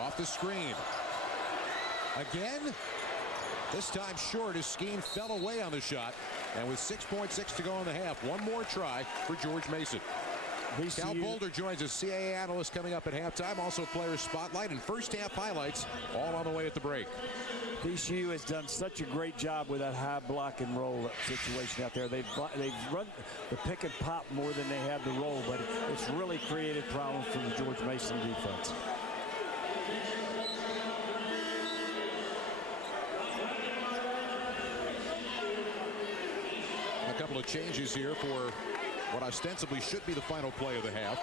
Off the screen. Again. This time short as Skeen fell away on the shot. And with 6.6 to go in the half, one more try for George Mason. VCU. Cal Boulder joins as CAA analyst coming up at halftime. Also Players Spotlight and first half highlights all on the way at the break. VCU has done such a great job with that high block and roll situation out there. They've run the pick and pop more than they have the roll, but it's really created problems for the George Mason defense. A couple of changes here for what ostensibly should be the final play of the half.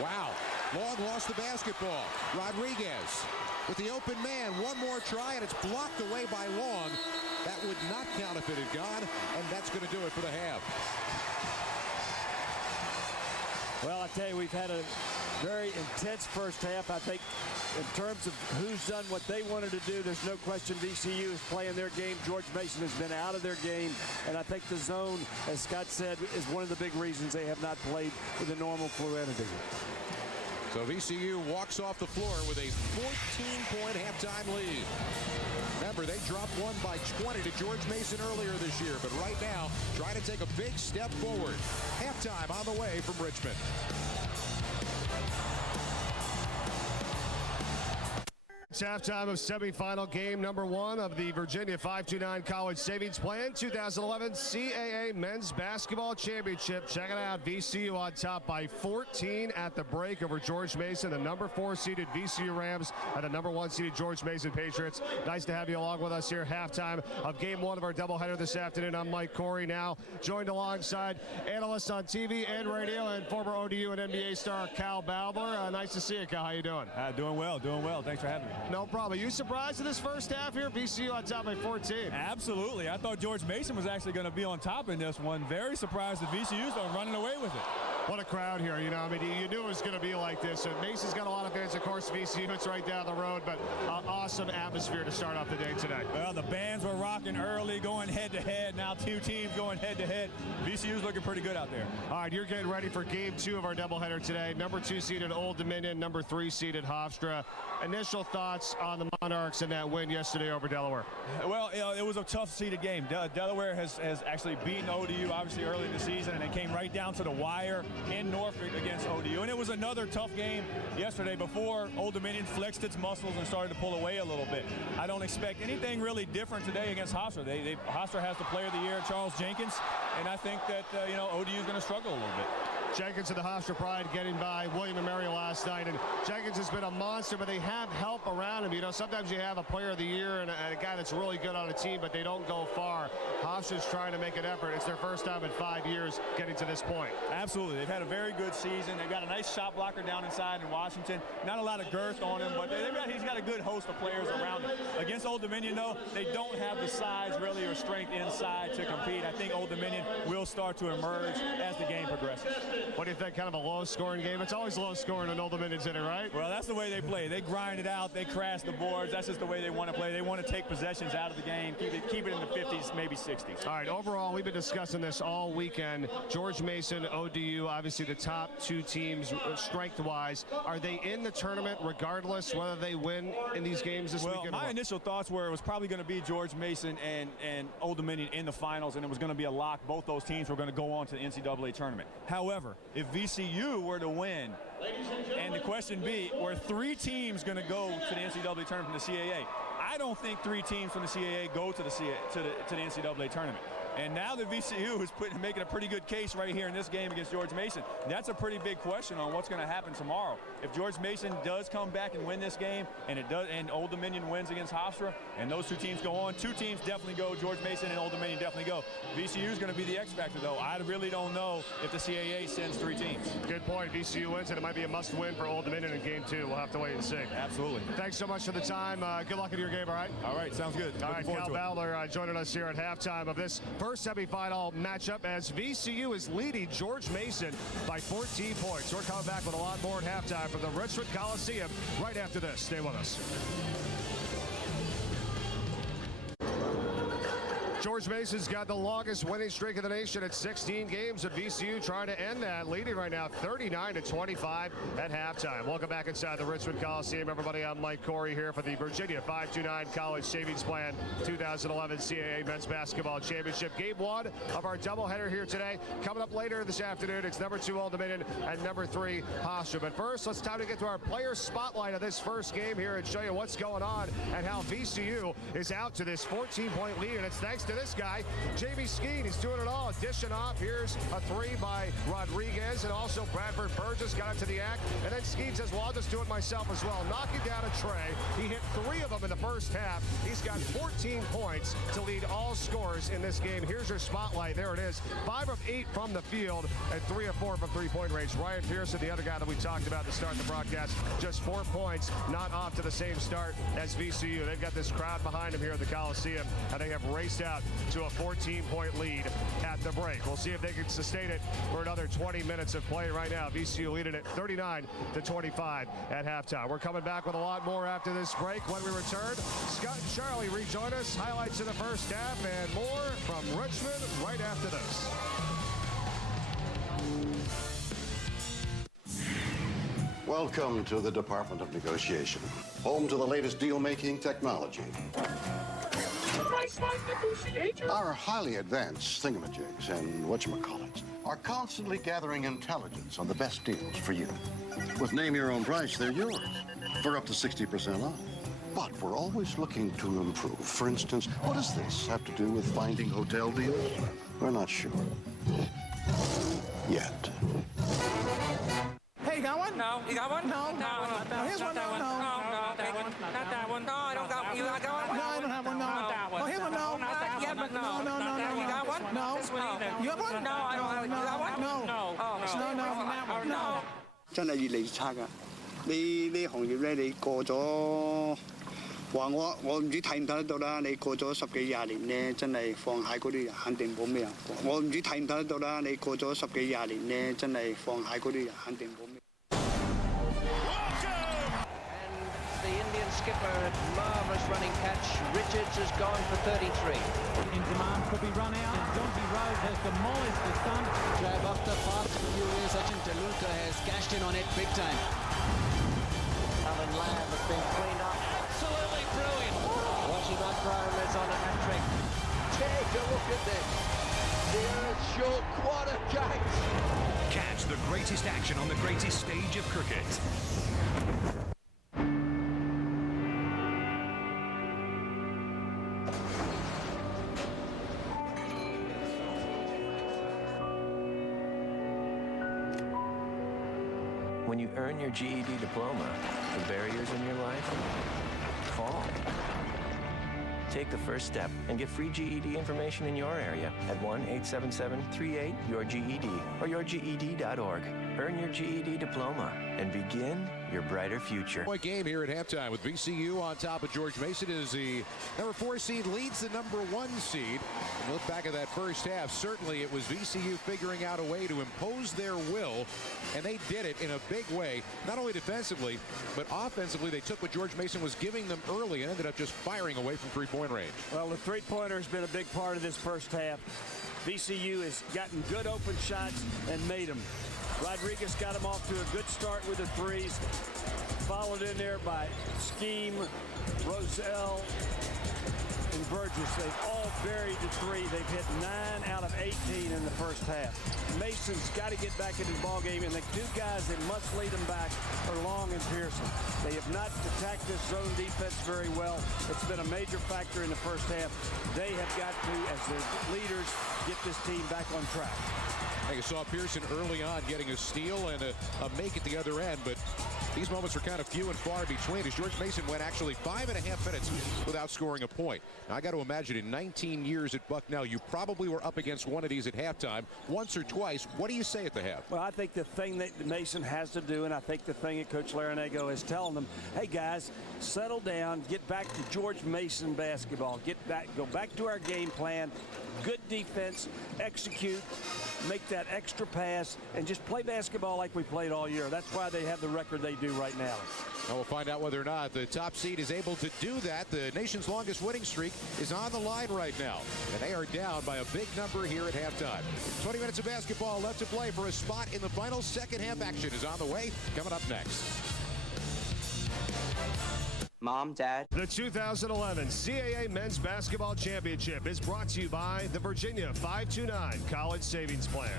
Wow. Long lost the basketball. Rodriguez with the open man. One more try, and it's blocked away by Long. That would not count if it had gone, and that's going to do it for the half. Well, I tell you, we've had a very intense first half. I think in terms of who's done what they wanted to do, there's no question VCU is playing their game. George Mason has been out of their game, and I think the zone, as Scott said, is one of the big reasons they have not played with the normal fluidity. So VCU walks off the floor with a 14-point halftime lead. Remember, they dropped one by 20 to George Mason earlier this year, but right now, trying to take a big step forward. Halftime on the way from Richmond. It's halftime of semifinal game number 1 of the Virginia 529 College Savings Plan 2011 CAA Men's Basketball Championship. Check it out. VCU on top by 14 at the break over George Mason. The number 4 seeded VCU Rams and the number 1 seeded George Mason Patriots. Nice to have you along with us here. Halftime of game 1 of our doubleheader this afternoon. I'm Mike Corey, now joined alongside analysts on TV and radio and former ODU and NBA star Cal Balber. Nice to see you, Cal. How you doing? Doing well. Thanks for having me. No problem. Are you surprised in this first half here? VCU on top by 14. Absolutely. I thought George Mason was actually going to be on top in this one. Very surprised that VCU's running away with it. What a crowd here. You know, I mean, you knew it was going to be like this. Mason's got a lot of fans. Of course, VCU, it's right down the road, but awesome atmosphere to start off the day today. Well, the bands were rocking early, going head-to-head. Now 2 teams going head-to-head. VCU's looking pretty good out there. All right, you're getting ready for game 2 of our doubleheader today. Number 2 seeded Old Dominion, number 3 seeded Hofstra. Initial thoughts on the Monarchs and that win yesterday over Delaware? Well, it was a tough seeded game. Delaware has actually beaten ODU, obviously, early in the season, and it came right down to the wire in Norfolk against ODU. And it was another tough game yesterday before Old Dominion flexed its muscles and started to pull away a little bit. I don't expect anything really different today against Hofstra. Hofstra has the player of the year, Charles Jenkins, and I think that, ODU is going to struggle a little bit. Jenkins and the Hofstra Pride getting by William and Mary last night, and Jenkins has been a monster, but they have help around him. You know, sometimes you have a player of the year and a guy that's really good on a team, but they don't go far. Hofstra's trying to make an effort. It's their first time in 5 years getting to this point. Absolutely. They've had a very good season. They've got a nice shot blocker down inside in Washington. Not a lot of girth on him, but he's got a good host of players around him. Against Old Dominion, though, they don't have the size really or strength inside to compete. I think Old Dominion will start to emerge as the game progresses. What do you think? Kind of a low-scoring game? It's always low-scoring when Old Dominion's in it, right? Well, that's the way they play. They grind it out. They crash the boards. That's just the way they want to play. They want to take possessions out of the game, keep it in the 50s, maybe 60s. All right, overall, we've been discussing this all weekend. George Mason, ODU, obviously the top two teams strength-wise. Are they in the tournament regardless whether they win in these games this weekend? My initial thoughts were it was probably going to be George Mason and Old Dominion in the finals, and it was going to be a lock. Both those teams were going to go on to the NCAA tournament. However, if VCU were to win, and the question be, were 3 teams going to go to the NCAA tournament from the CAA? I don't think 3 teams from the CAA go to the NCAA tournament. And now the VCU is making a pretty good case right here in this game against George Mason. That's a pretty big question on what's going to happen tomorrow. If George Mason does come back and win this game, and Old Dominion wins against Hofstra, and those 2 teams go on, 2 teams definitely go. George Mason and Old Dominion definitely go. VCU is going to be the X factor, though. I really don't know if the CAA sends 3 teams. Good point. VCU wins, and it might be a must-win for Old Dominion in game 2. We'll have to wait and see. Absolutely. Thanks so much for the time. Good luck in your game, all right? All right, sounds good. All right, Cal Bowler joining us here at halftime of this first semifinal matchup as VCU is leading George Mason by 14 points. We're coming back with a lot more at halftime from the Richmond Coliseum right after this. Stay with us. George Mason's got the longest winning streak in the nation at 16 games, and VCU trying to end that, leading right now 39-25 at halftime. Welcome back inside the Richmond Coliseum, everybody. I'm Mike Corey here for the Virginia 529 College Savings Plan 2011 CAA Men's Basketball Championship. Game 1 of our doubleheader here today. Coming up later this afternoon, it's number 2 Old Dominion and number 3 Hofstra. But first, it's time to get to our player spotlight of this first game here and show you what's going on and how VCU is out to this 14-point lead. And it's thanks to this guy, Jamie Skeen. He's doing it all. Dishing off. Here's a 3 by Rodriguez, and also Bradford Burgess got into the act. And then Skeen says, well, I'll just do it myself as well. Knocking down a tray. He hit 3 of them in the first half. He's got 14 points to lead all scorers in this game. Here's your spotlight. There it is. 5 of 8 from the field and 3 of 4 from three-point range. Ryan Pearson, the other guy that we talked about to start the broadcast, just 4 points, not off to the same start as VCU. They've got this crowd behind them here at the Coliseum, and they have raced out to a 14-point lead at the break. We'll see if they can sustain it for another 20 minutes of play right now. VCU leading it 39-25 at halftime. We're coming back with a lot more after this break. When we return, Scott and Charlie rejoin us. Highlights of the first half and more from Richmond right after this. Welcome to the Department of Negotiation, home to the latest deal-making technology. Our highly advanced thingamajigs and whatchamacallits are constantly gathering intelligence on the best deals for you. With Name Your Own Price, they're yours for up to 60% off. But we're always looking to improve. For instance, what does this have to do with finding hotel deals? We're not sure. Yet. Hey, you got one? No. You got one? No. No. Here's one. No. Not that one. No, I don't got. You got one? No, I don't have one. No. Not that one. Oh, here's one. No. Not that yet, but no. No. You got one? No. This one either. You got one? No, I don't have it. You got one? No. No. Oh, no. No. 真係越嚟越差㗎。呢行業咧，你過咗話我唔知睇唔睇得到啦。你過咗10幾20年咧，真係放蟹嗰啲人肯定冇咩人過。我唔知睇唔睇得到啦。你過咗10幾20年咧，真係放蟹嗰啲人肯定冇咩。The Indian skipper, marvellous running catch. Richards has gone for 33. In demand, could be run out. Donkey Road has demolished the sun. Drove off the fast for a few years. Sachin Tendulkar has cashed in on it big time. Alan Lamb has been cleaned up. Absolutely brilliant. Washing Akram is on a hat-trick. Take a look at this. The Earth Short, what a catch. Catch the greatest action on the greatest stage of cricket. When you earn your GED diploma, the barriers in your life fall. Take the first step and get free GED information in your area at 1-877-38-YOUR-GED or yourged.org. Earn your GED diploma and begin your brighter future. Point game here at halftime with VCU on top of George Mason as the number 4 seed leads the number 1 seed. And look back at that first half. Certainly it was VCU figuring out a way to impose their will, and they did it in a big way. Not only defensively, but offensively. They took what George Mason was giving them early and ended up just firing away from three-point range. Well, the three-pointer has been a big part of this first half. VCU has gotten good open shots and made them. Rodriguez got him off to a good start with the threes. Followed in there by Scheme, Roselle, and Burgess. They've all buried the three. They've hit 9 out of 18 in the first half. Mason's got to get back in his ball game, and the two guys that must lead them back are Long and Pearson. They have not attacked this zone defense very well. It's been a major factor in the first half. They have got to, as the leaders, get this team back on track. I saw Pearson early on getting a steal and a make at the other end, but these moments are kind of few and far between as George Mason went actually 5.5 minutes without scoring a point. Now, I got to imagine in 19 years at Bucknell, you probably were up against one of these at halftime once or twice. What do you say at the half? Well, I think the thing that Mason has to do, and I think the thing that Coach Larinago is telling them, hey, guys, settle down, get back to George Mason basketball, go back to our game plan, good defense, execute, make that extra pass, and just play basketball like we played all year. That's why they have the record they do right now. Well, we'll find out whether or not the top seed is able to do that. The nation's longest winning streak is on the line right now, and they are down by a big number here at halftime. 20 minutes of basketball left to play for a spot in the final. Second half action is on the way. Coming up next. Mom, Dad. The 2011 CAA Men's Basketball Championship is brought to you by the Virginia 529 College Savings Plan.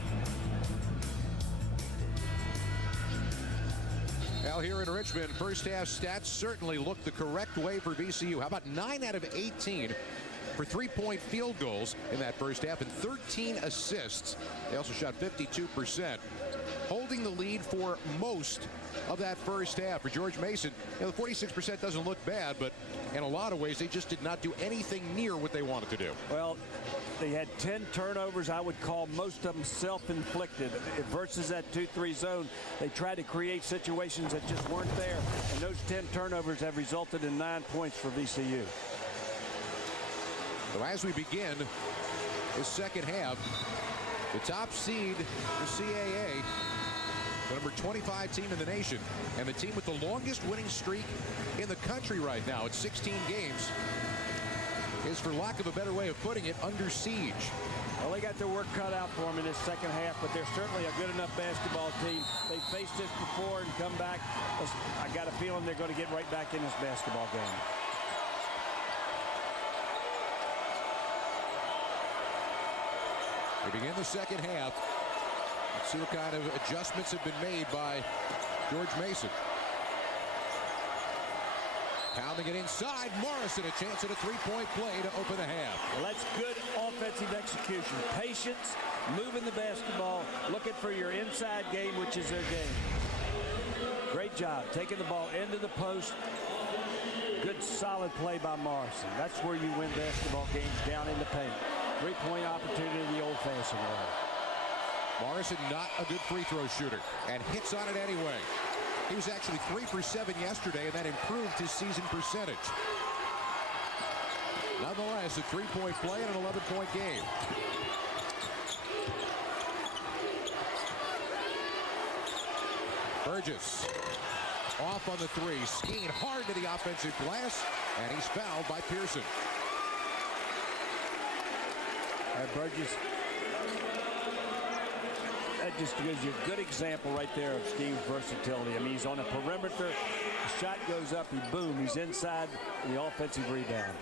Now here in Richmond, first half stats certainly look the correct way for VCU. How about 9 out of 18 for three-point field goals in that first half and 13 assists. They also shot 52%, holding the lead for most of that first half. For George Mason, the 46% doesn't look bad, but in a lot of ways, they just did not do anything near what they wanted to do. Well, they had 10 turnovers. I would call most of them self-inflicted. Versus that 2-3 zone, they tried to create situations that just weren't there, and those 10 turnovers have resulted in 9 points for VCU. So as we begin this second half, the top seed, the CAA, the number 25 team in the nation, and the team with the longest winning streak in the country right now at 16 games, is, for lack of a better way of putting it, under siege. Well, they got their work cut out for them in this second half, but they're certainly a good enough basketball team. They faced this before and come back. I got a feeling they're going to get right back in this basketball game. We begin the second half. Let's see what kind of adjustments have been made by George Mason. Pounding it inside. Morrison, a chance at a three-point play to open the half. Well, that's good offensive execution. Patience, moving the basketball, looking for your inside game, which is their game. Great job taking the ball into the post. Good solid play by Morrison. That's where you win basketball games, down in the paint. Three-point opportunity the old-fashioned way. Morrison, not a good free throw shooter, and hits on it anyway. He was actually 3 for 7 yesterday, and that improved his season percentage. Nonetheless, a three-point play and an 11-point game. Burgess off on the three, skiing hard to the offensive glass, and he's fouled by Pearson. Burgess, that just gives you a good example right there of Steve's versatility. I mean, he's on the perimeter, the shot goes up, he's inside the offensive rebound.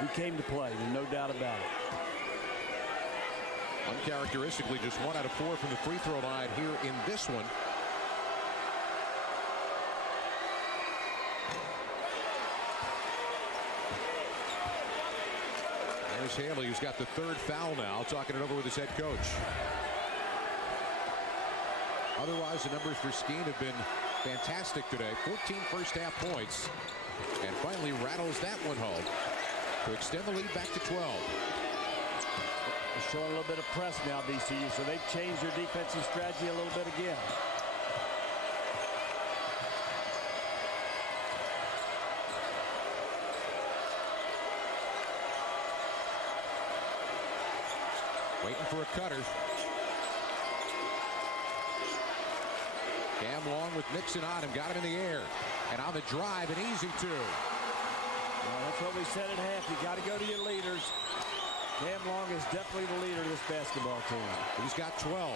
He came to play, there's no doubt about it. Uncharacteristically, just 1 out of 4 from the free throw line here in this one. There's Haley, who's got the 3rd foul now, talking it over with his head coach. Otherwise, the numbers for Skeen have been fantastic today. 14 first half points and finally rattles that one home to extend the lead back to 12. They're showing a little bit of press now, VCU, so they've changed their defensive strategy a little bit again. Waiting for a cutter. Cam Long with Nixon on him. Got him in the air. And on the drive, an easy two. Well, that's what we said at half. You got to go to your leaders. Cam Long is definitely the leader of this basketball team. He's got 12.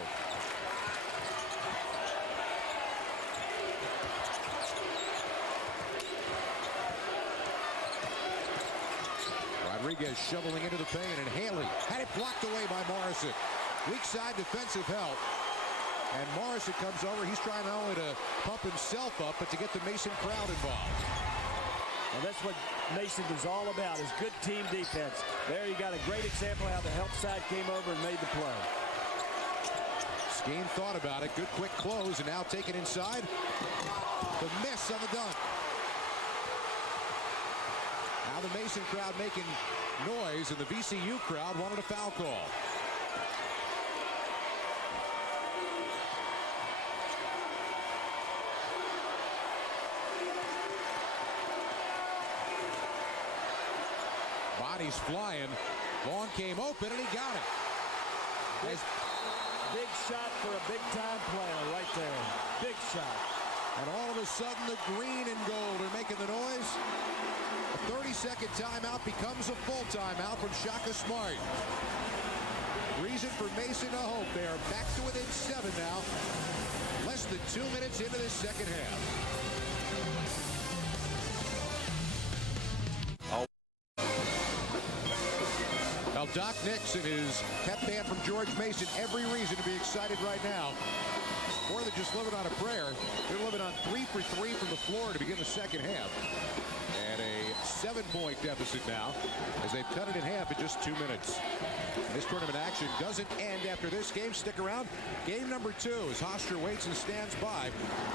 Rodriguez shoveling into the paint, and Haley had it blocked away by Morrison. Weak side defensive help. And Morrison comes over. He's trying not only to pump himself up, but to get the Mason crowd involved. And that's what Mason is all about, is good team defense. There you got a great example of how the help side came over and made the play. Skeen thought about it. Good quick close, and now taken inside. The miss on the dunk. Now the Mason crowd making noise, and the VCU crowd wanted a foul call. Bodies flying. Long came open, and he got it. Big shot for a big-time player right there. Big shot. And all of a sudden, the green and gold are making the noise. A 30-second timeout becomes a full timeout from Shaka Smart. Reason for Mason to hope. They are back to within 7 now. Less than 2 minutes into this second half. Now, Doc Nixon is pep band from George Mason. Every reason to be excited right now. More than just living on a prayer. They're living on 3 for 3 from the floor to begin the second half. And a 7-point deficit now as they've cut it in half in just 2 minutes. And this tournament action doesn't end after this game. Stick around. Game number 2 as Hofstra waits and stands by.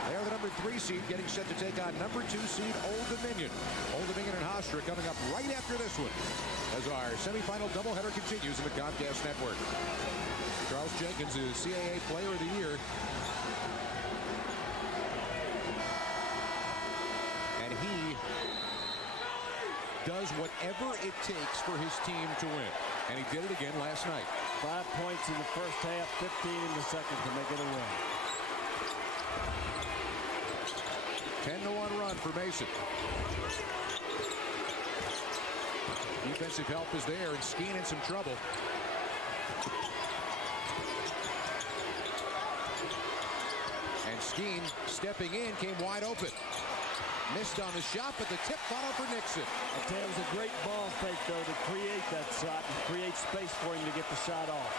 They are the number 3 seed getting set to take on number 2 seed Old Dominion. Old Dominion and Hofstra coming up right after this one as our semifinal doubleheader continues in the Comcast Network. Charles Jenkins is CAA Player of the Year. And he does whatever it takes for his team to win. And he did it again last night. 5 points in the first half, 15 in the second to make it a win. 10-1 run for Mason. Defensive help is there, and Skeen in some trouble. And Skeen stepping in came wide open. Missed on the shot, but the tip followed for Nixon. It was a great ball fake, though, to create that shot and create space for him to get the shot off.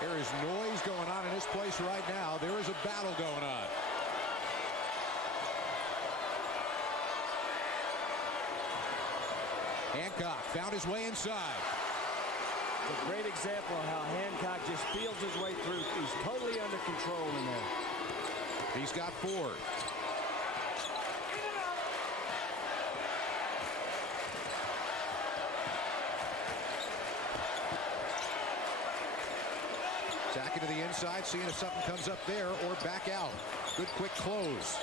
There is noise going on in this place right now. There is a battle going on. Hancock found his way inside. It's a great example of how Hancock just feels his way through. He's totally under control in there. He's got 4. Back into the inside, seeing if something comes up there or back out. Good quick close.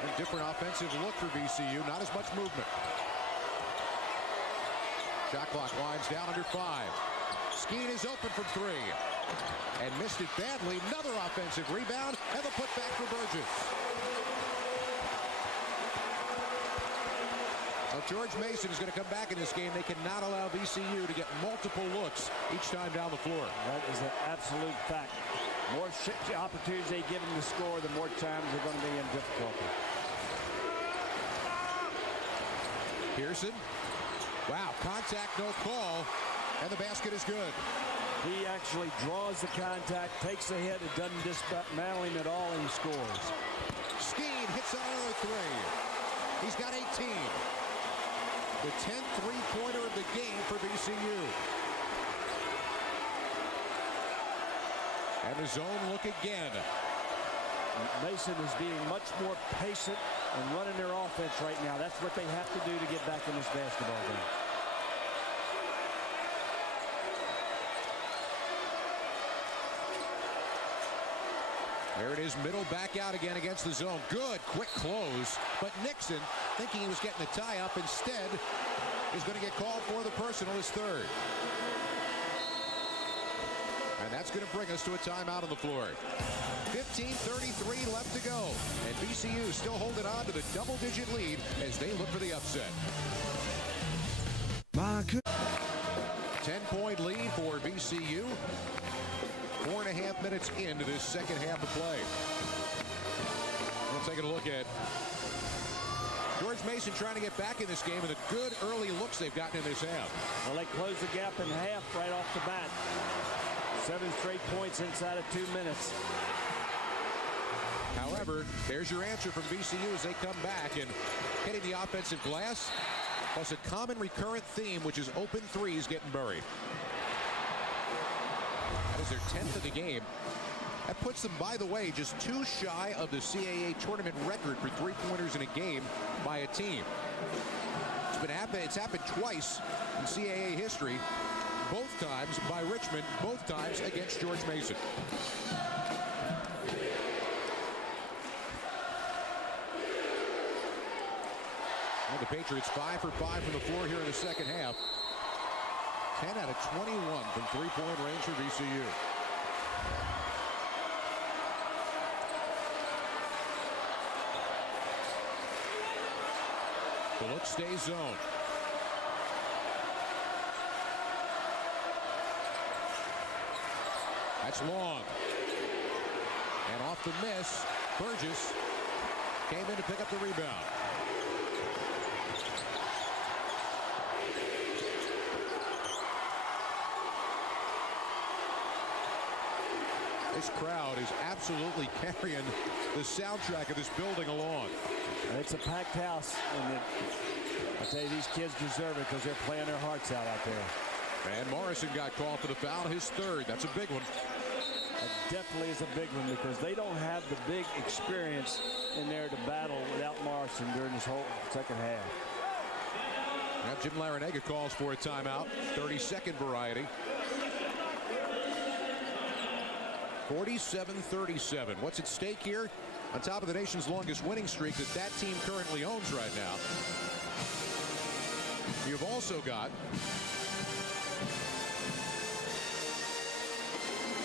A different offensive look for VCU. Not as much movement. Shot clock winds down under 5. Skeen is open from 3. And missed it badly. Another offensive rebound. And the putback for Burgess. Well, George Mason is going to come back in this game. They cannot allow VCU to get multiple looks each time down the floor. That is an absolute fact. More opportunities they give them to score, the more times they're going to be in difficulty. Pearson. Wow, contact, no call. And the basket is good. He actually draws the contact, takes the hit. It doesn't dismantle him at all, and he scores. Skeen hits another 3. He's got 18. The 10th three-pointer of the game for VCU. And the zone look again. Mason is being much more patient and running their offense right now. That's what they have to do to get back in this basketball game. There it is, middle back out again against the zone. Good, quick close. But Nixon, thinking he was getting a tie-up, instead is going to get called for the personal, his third. And that's going to bring us to a timeout on the floor. 15:33 left to go. And VCU still holding on to the double-digit lead as they look for the upset. 10-point lead for VCU. 4.5 minutes into this second half of play. We'll take a look at George Mason trying to get back in this game and the good early looks they've gotten in this half. Well, they closed the gap in half right off the bat. 7 straight points inside of 2 minutes. However, there's your answer from VCU as they come back and hitting the offensive glass. Plus a common recurrent theme, which is open threes getting buried. That is their 10th of the game. That puts them, by the way, just 2 shy of the CAA tournament record for three-pointers in a game by a team. It's happened twice in CAA history, both times by Richmond, both times against George Mason. And the Patriots 5 for 5 from the floor here in the second half. 10 out of 21 from three-point range for VCU. The look stays zone. That's long. And off the miss, Burgess came in to pick up the rebound. This crowd is absolutely carrying the soundtrack of this building along. It's a packed house, and I tell you, these kids deserve it because they're playing their hearts out there. And Morrison got called for the foul, his third. That's a big one. That definitely is a big one because they don't have the big experience in there to battle without Morrison during this whole second half. Now Jim Larinaga calls for a timeout, 30-second variety. 47-37. What's at stake here? On top of the nation's longest winning streak that team currently owns right now. You've also got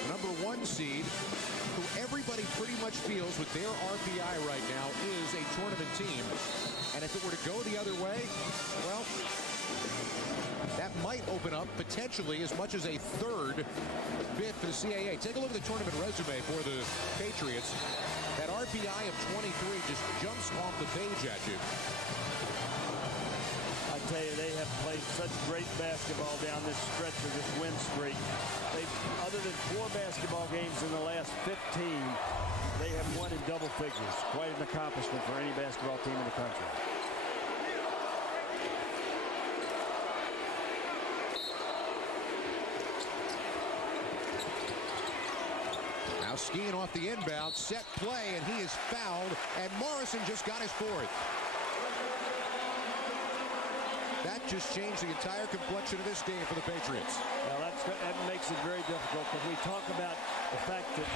number 1 seed, who everybody pretty much feels with their RPI right now is a tournament team. And if it were to go the other way, well, that might open up potentially as much as a third bid for the CAA. Take a look at the tournament resume for the Patriots. That RPI of 23 just jumps off the page at you. I tell you, they have played such great basketball down this stretch of this win streak. Other than 4 basketball games in the last 15, they have won in double figures. Quite an accomplishment for any basketball team in the country. Now skiing off the inbound, set play, and he is fouled, and Morrison just got his 4th. That just changed the entire complexion of this game for the Patriots. Well, that makes it very difficult because we talk about the fact that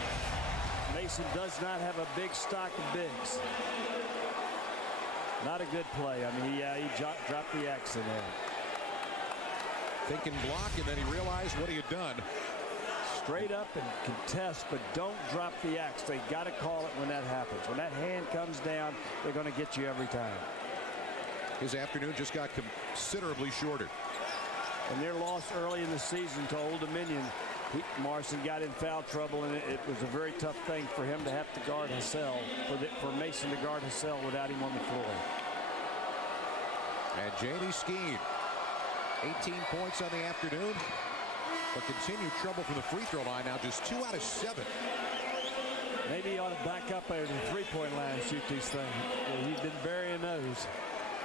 Mason does not have a big stock of bigs. Not a good play. I mean, he dropped the axe in there. Thinking block, and then he realized what he had done. Straight up and contest, but don't drop the axe. They got to call it when that happens. When that hand comes down, they're going to get you every time. His afternoon just got considerably shorter. And their loss early in the season to Old Dominion, Morrison got in foul trouble, and it was a very tough thing for him to have to guard Hassell, for Mason to guard Hassell without him on the floor. And J.D. Skeen, 18 points on the afternoon, but continued trouble from the free throw line. Now just 2 out of 7. Maybe he ought to back up over the three-point line and shoot these things. He's been burying those.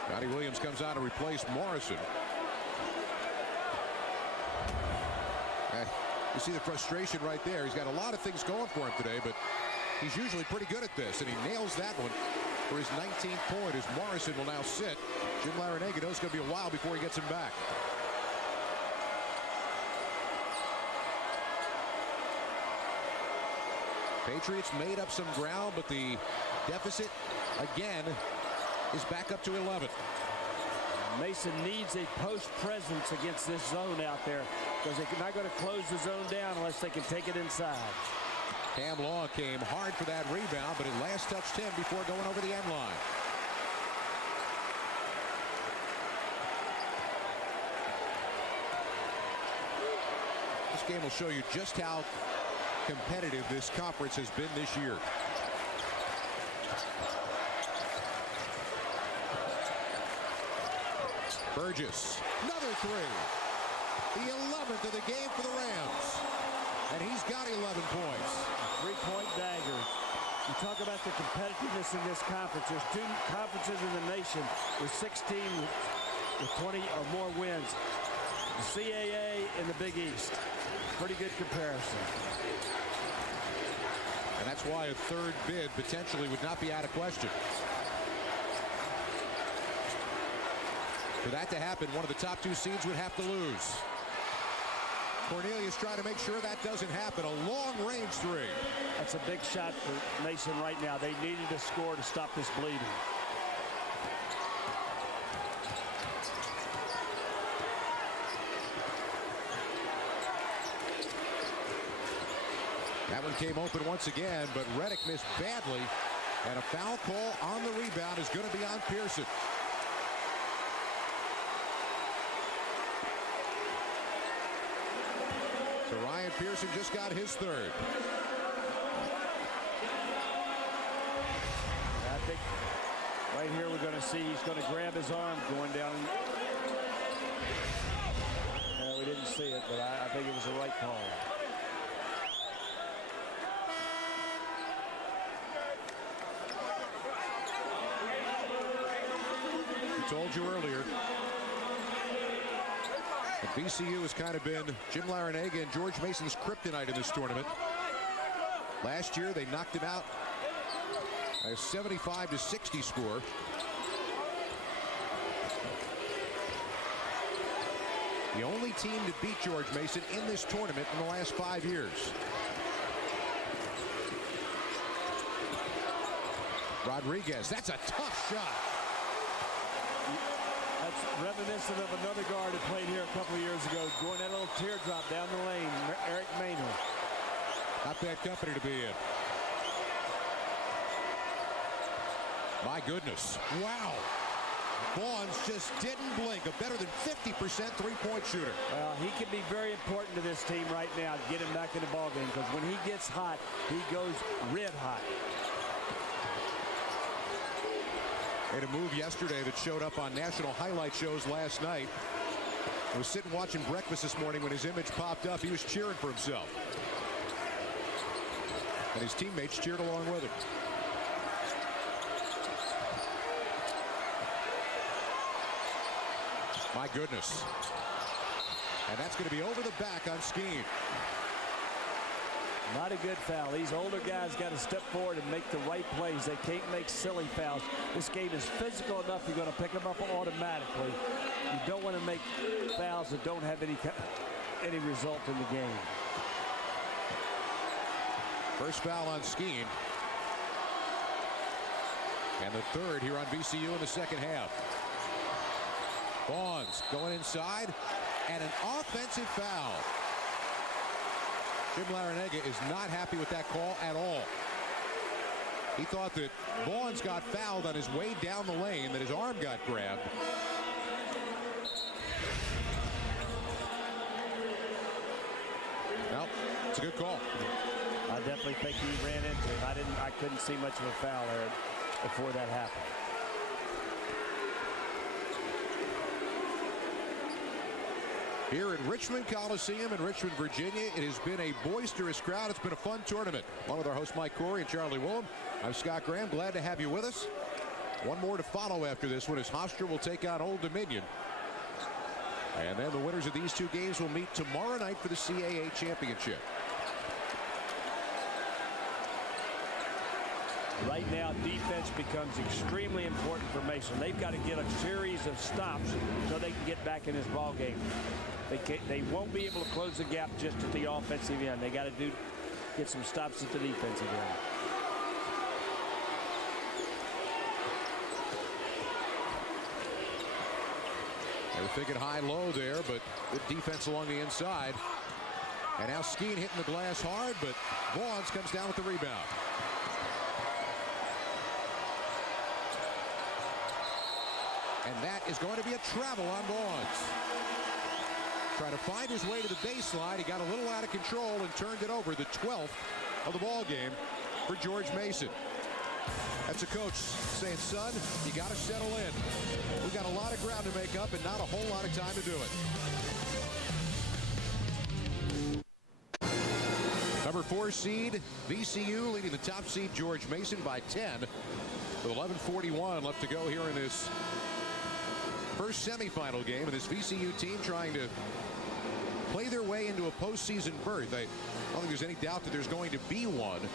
Scotty Williams comes out to replace Morrison. You see the frustration right there. He's got a lot of things going for him today, but he's usually pretty good at this, and he nails that one for his 19th point as Morrison will now sit. Jim Larrañaga knows it's going to be a while before he gets him back. Patriots made up some ground, but the deficit, again, is back up to 11. Mason needs a post presence against this zone out there because they're not going to close the zone down unless they can take it inside. Cam Law came hard for that rebound, but it last touched him before going over the end line. This game will show you just how competitive this conference has been this year. Burgess, another three. The 11th of the game for the Rams. And he's got 11 points. Three-point dagger. You talk about the competitiveness in this conference. There's two conferences in the nation with 16 with 20 or more wins. The CAA and the Big East. Pretty good comparison. And that's why a third bid potentially would not be out of question. For that to happen, one of the top two seeds would have to lose. Cornelius trying to make sure that doesn't happen. A long-range three. That's a big shot for Mason right now. They needed a score to stop this bleeding. That one came open once again, but Reddick missed badly. And a foul call on the rebound is going to be on Pearson. So Ryan Pearson just got his third. I think right here we're going to see he's going to grab his arm going down. We didn't see it, but I think it was the right call. I told you earlier. And VCU has kind of been Jim Larrañaga and George Mason's kryptonite in this tournament. Last year, they knocked him out a 75-60 score. The only team to beat George Mason in this tournament in the last 5 years. Rodriguez, that's a tough shot. That's reminiscent of another guard who played here a couple of years ago, going that little teardrop down the lane, Eric Maynard. Not bad company to be in. My goodness. Wow. Vaughns just didn't blink. A better than 50% three-point shooter. Well, he can be very important to this team right now to get him back in the ballgame, because when he gets hot, he goes red hot. Made a move yesterday that showed up on national highlight shows last night. I was sitting watching breakfast this morning when his image popped up. He was cheering for himself. And his teammates cheered along with him. My goodness. And that's going to be over the back on Skeen. Not a good foul. These older guys got to step forward and make the right plays. They can't make silly fouls. This game is physical enough. You're going to pick them up automatically. You don't want to make fouls that don't have any result in the game. First foul on Skeen. And the third here on VCU in the second half. Vaughns going inside, and an offensive foul. Jim Larrañaga is not happy with that call at all. He thought that Vaughns got fouled on his way down the lane, that his arm got grabbed. Nope, it's a good call. I definitely think he ran into it. I couldn't see much of a foul there before that happened. Here at Richmond Coliseum in Richmond, Virginia, it has been a boisterous crowd. It's been a fun tournament. Along with our host Mike Corey and Charlie Willem, I'm Scott Graham. Glad to have you with us. One more to follow after this one as Hofstra will take on Old Dominion And then the winners of these two games will meet tomorrow night for the CAA championship. Right now, defense becomes extremely important for Mason. They've got to get a series of stops so they can get back in this ball game. They won't be able to close the gap just at the offensive end. They got to get some stops at the defensive end. They were thinking high-low there, but good defense along the inside. And now Skeen hitting the glass hard, but Vaughns comes down with the rebound. And that is going to be a travel on Vaughns. Trying to find his way to the baseline. He got a little out of control and turned it over. The 12th of the ball game for George Mason. That's a coach saying, son, you got to settle in. We got a lot of ground to make up and not a whole lot of time to do it. Number 4 seed, VCU, leading the top seed, George Mason, by 10. With 11:41 left to go here in this first semifinal game. And this VCU team trying to play their way into a postseason berth. I don't think there's any doubt that there's going to be one.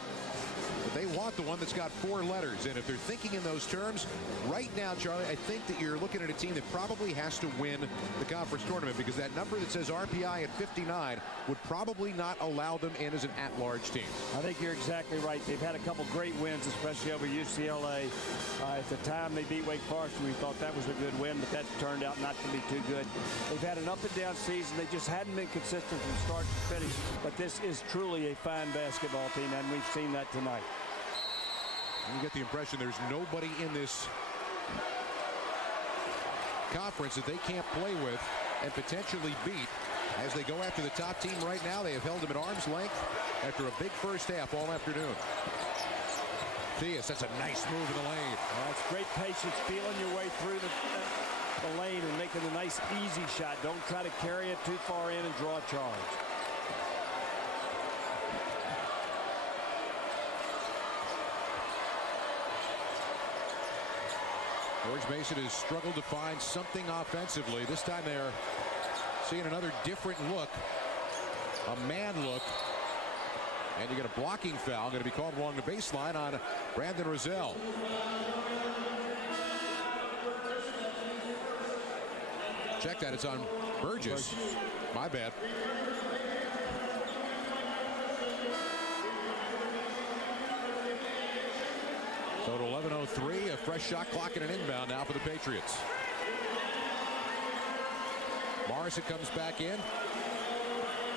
But they want the one that's got 4 letters. And if they're thinking in those terms, right now, Charlie, I think that you're looking at a team that probably has to win the conference tournament, because that number that says RPI at 59 would probably not allow them in as an at-large team. I think you're exactly right. They've had a couple great wins, especially over UCLA. At the time they beat Wake Forest, we thought that was a good win, but that turned out not to be too good. They've had an up-and-down season. They just hadn't been consistent from start to finish. But this is truly a fine basketball team, and we've seen that tonight. You get the impression there's nobody in this conference that they can't play with and potentially beat as they go after the top team right now. They have held them at arm's length after a big first half all afternoon. Theus, that's a nice move in the lane. That's great patience, feeling your way through the lane and making a nice, easy shot. Don't try to carry it too far in and draw a charge. George Mason has struggled to find something offensively. This time they're seeing another different look, a man look. And you get a blocking foul going to be called along the baseline on Brandon Rozelle. Check that, it's on Burgess. My bad. So at 11:03, a fresh shot clock and an inbound now for the Patriots. Morrison comes back in.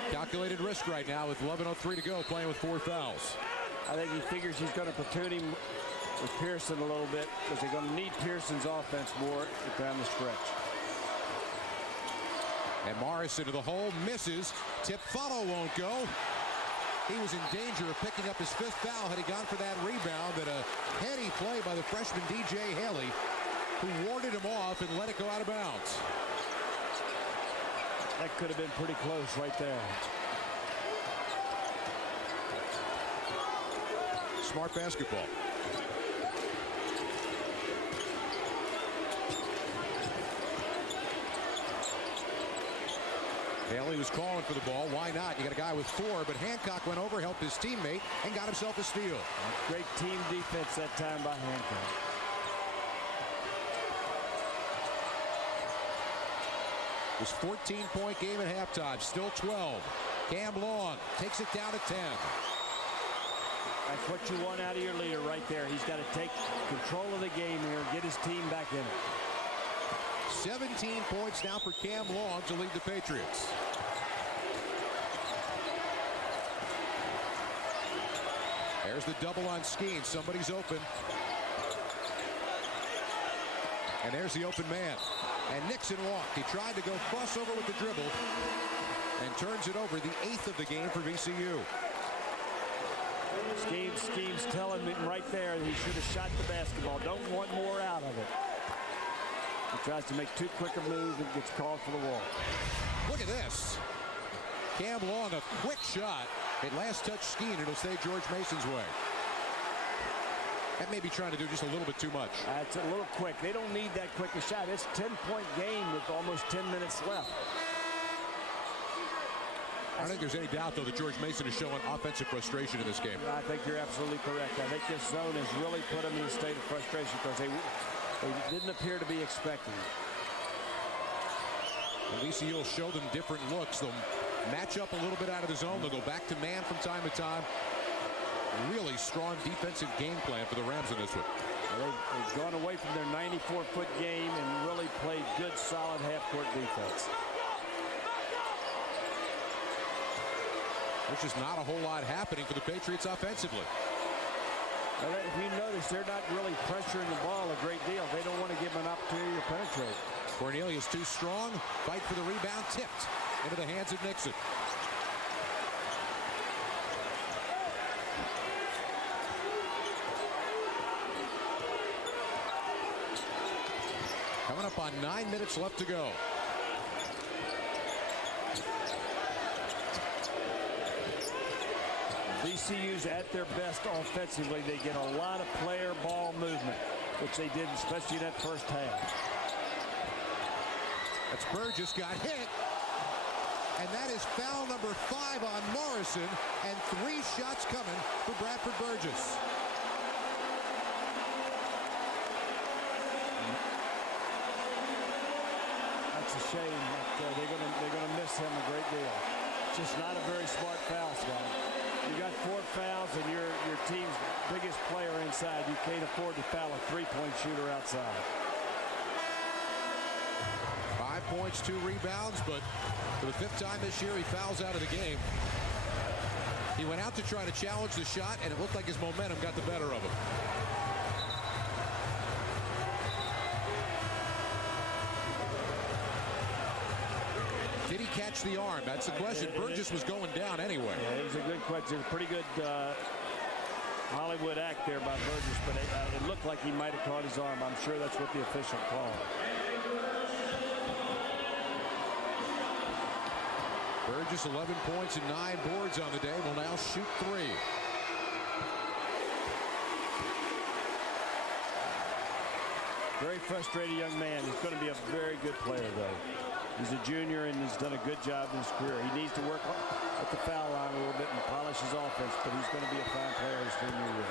Calculated risk right now with 11:03 to go, playing with 4 fouls. I think he figures he's going to platoon him with Pearson a little bit, because they're going to need Pearson's offense more down the stretch. And Morrison to the hole, misses. Tip follow won't go. He was in danger of picking up his 5th foul had he gone for that rebound, but a heady play by the freshman DJ Haley, who warded him off and let it go out of bounds. That could have been pretty close right there. Smart basketball. Haley was calling for the ball. Why not? You got a guy with 4, but Hancock went over, helped his teammate, and got himself a steal. Great team defense that time by Hancock. It was a 14-point game at halftime. Still 12. Cam Long takes it down to 10. That's what you want out of your leader right there. He's got to take control of the game here and get his team back in it. 17 points now for Cam Long to lead the Patriots. There's the double on Skeen. Somebody's open. And there's the open man. And Nixon walked. He tried to go crossover with the dribble and turns it over. The 8th of the game for VCU. Scheme's telling him right there that he should have shot the basketball. Don't want more out of it. He tries to make too quick a move and gets called for the wall. Look at this. Cam Long, a quick shot. It last touched Skeen. It'll stay George Mason's way. That may be trying to do just a little bit too much. It's a little quick. They don't need that quick a shot. It's a 10-point game with almost 10 minutes left. I don't think there's any doubt, though, that George Mason is showing offensive frustration in this game. I think you're absolutely correct. I think this zone has really put them in a state of frustration because they didn't appear to be expecting it. And VCU will show them different looks. They'll match up a little bit out of the zone. They'll go back to man from time to time. Really strong defensive game plan for the Rams in this one. They've gone away from their 94-foot game and really played good, solid half-court defense. There's just not a whole lot happening for the Patriots offensively. Well, if you notice, they're not really pressuring the ball a great deal. They don't want to give them an opportunity to penetrate. Cornelius too strong. Fight for the rebound. Tipped into the hands of Nixon. Coming up on 9 minutes left to go. VCU's at their best offensively. They get a lot of player ball movement, which they did, especially in that first half. That's Burgess got hit. And that is foul number 5 on Morrison. And 3 shots coming for Bradford Burgess. That's a shame. They're gonna miss him a great deal. Just not a very smart foul, Scott. You got 4 fouls and your team's biggest player inside. You can't afford to foul a three-point shooter outside. 5 points, 2 rebounds, but for the 5th time this year, he fouls out of the game. He went out to try to challenge the shot, and it looked like his momentum got the better of him. Did he catch the arm? That's the question. Burgess was going down anyway. Yeah, it was a good question. A pretty good Hollywood act there by Burgess, but it looked like he might have caught his arm. I'm sure that's what the official called. Burgess 11 points and 9 boards on the day. Will now shoot 3. Very frustrated young man. He's going to be a very good player, though. He's a junior and he's done a good job in his career. He needs to work at the foul line a little bit and polish his offense, but he's going to be a fine player his senior year.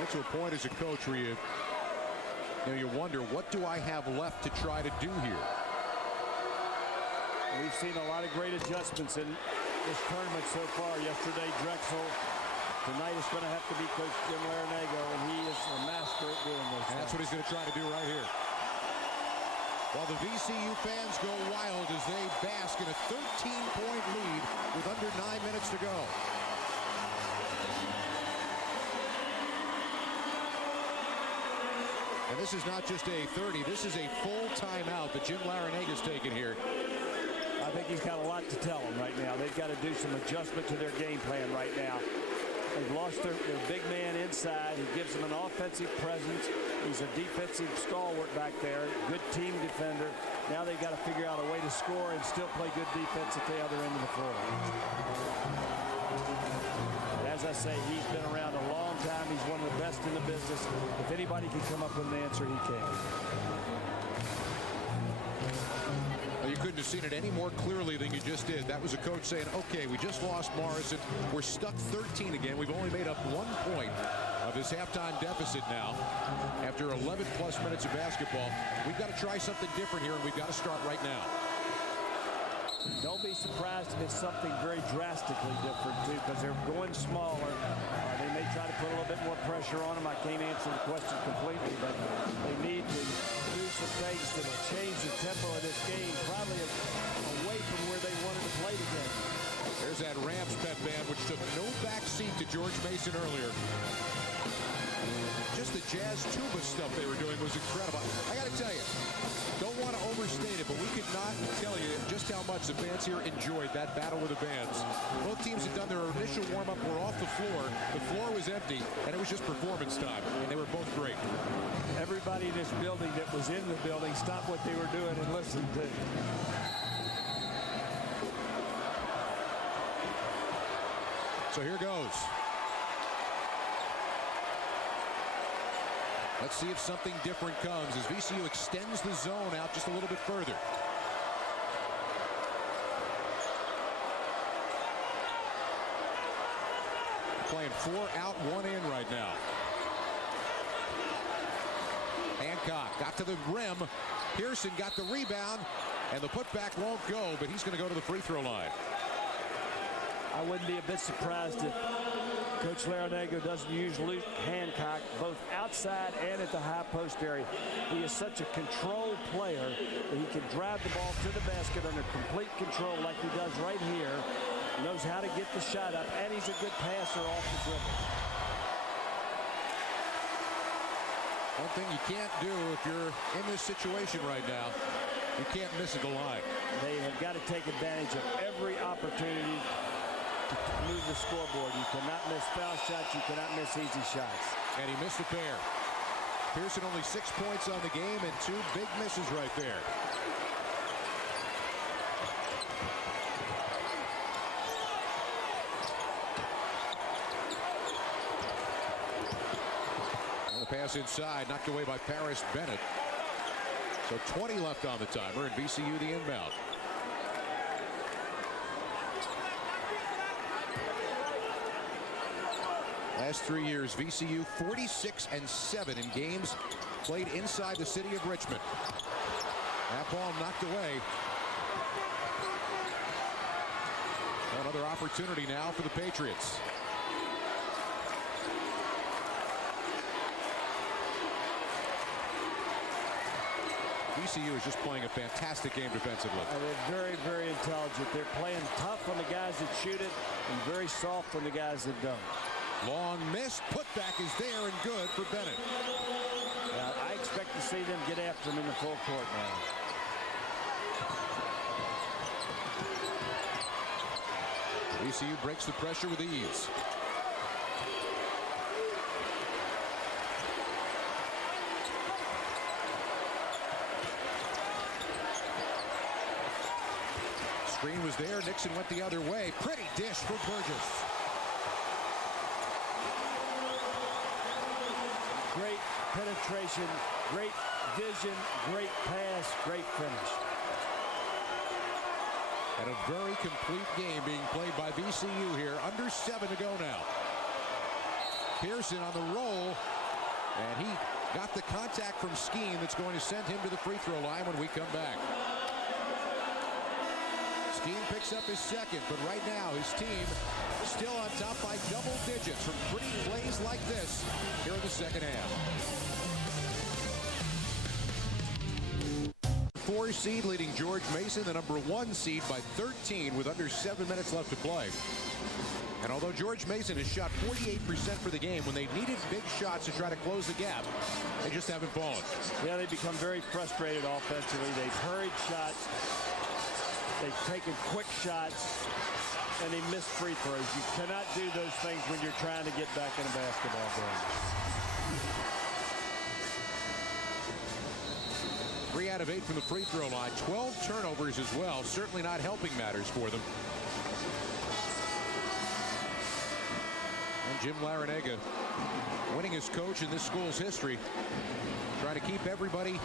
That's a point as a coach where you wonder, what do I have left to try to do here? We've seen a lot of great adjustments in this tournament so far. Yesterday, Drexel. Tonight it's going to have to be Coach Jim Larinaga, and he is a master at doing this. And that's what he's going to try to do right here. While the VCU fans go wild as they bask in a 13-point lead with under 9 minutes to go. And this is not just a 30, this is a full timeout that Jim Larinaga's taken here. I think he's got a lot to tell them right now. They've got to do some adjustment to their game plan right now. They've lost their big man inside. He gives them an offensive presence. He's a defensive stalwart back there, good team defender. Now they've got to figure out a way to score and still play good defense at the other end of the floor. As I say, he's been around a long time. He's one of the best in the business. If anybody can come up with an answer, he can. You couldn't have seen it any more clearly than you just did. That was a coach saying, okay, we just lost Morrison. We're stuck 13 again. We've only made up 1 point of this halftime deficit now. After 11-plus minutes of basketball, we've got to try something different here, and we've got to start right now. Don't be surprised if it's something very drastically different, too, because they're going smaller. They may try to put a little bit more pressure on them. I can't answer the question completely, but they need to do some things to change the tempo of this game, probably away from where they wanted to play the game. There's that Rams pet band, which took no back seat to George Mason earlier. Just the jazz tuba stuff they were doing was incredible. I got to tell you, don't want to overstate it, but we could not tell you just how much the fans here enjoyed that battle with the bands. Both teams had done their initial warm-up, were off the floor. The floor was empty, and it was just performance time, and they were both great. Everybody in this building that was in the building stopped what they were doing and listened to. So here goes. Let's see if something different comes as VCU extends the zone out just a little bit further. Playing 4 out, 1 in right now. Hancock got to the rim. Pearson got the rebound, and the putback won't go, but he's going to go to the free throw line. I wouldn't be a bit surprised if Coach Larinaga doesn't use Luke Hancock both outside and at the high post area. He is such a control player that he can drive the ball to the basket under complete control like he does right here. Knows how to get the shot up, and he's a good passer off the dribble. One thing you can't do if you're in this situation right now, you can't miss at the line. They have got to take advantage of every opportunity to move the scoreboard. You cannot miss foul shots. You cannot miss easy shots. And he missed a pair. Pearson only 6 points on the game and 2 big misses right there. Pass inside, knocked away by Paris Bennett. So 20 left on the timer, and VCU the inbound. Last 3 years, VCU 46-7 in games played inside the city of Richmond. That ball knocked away. Another opportunity now for the Patriots. VCU is just playing a fantastic game defensively. They're very, very intelligent. They're playing tough on the guys that shoot it and very soft on the guys that don't. Long miss. Putback is there and good for Bennett. I expect to see them get after him in the full court now. VCU breaks the pressure with ease. Screen was there. Nixon went the other way. Pretty dish for Burgess. Great penetration, great vision, great pass, great finish. And a very complete game being played by VCU here. Under 7 to go now. Pearson on the roll. And he got the contact from Skeen that's going to send him to the free throw line when we come back. Skeen picks up his second, but right now his team still on top by double digits from pretty plays like this here in the second half. 4 seed leading George Mason, the number 1 seed by 13 with under 7 minutes left to play. And although George Mason has shot 48% for the game, when they've needed big shots to try to close the gap, they just haven't fallen. Yeah, they've become very frustrated offensively. They've hurried shots. They've taken quick shots, and they missed free throws. You cannot do those things when you're trying to get back in a basketball game. 3 out of 8 from the free throw line. 12 turnovers as well. Certainly not helping matters for them. And Jim Larinaga, winningest coach in this school's history, trying to keep everybody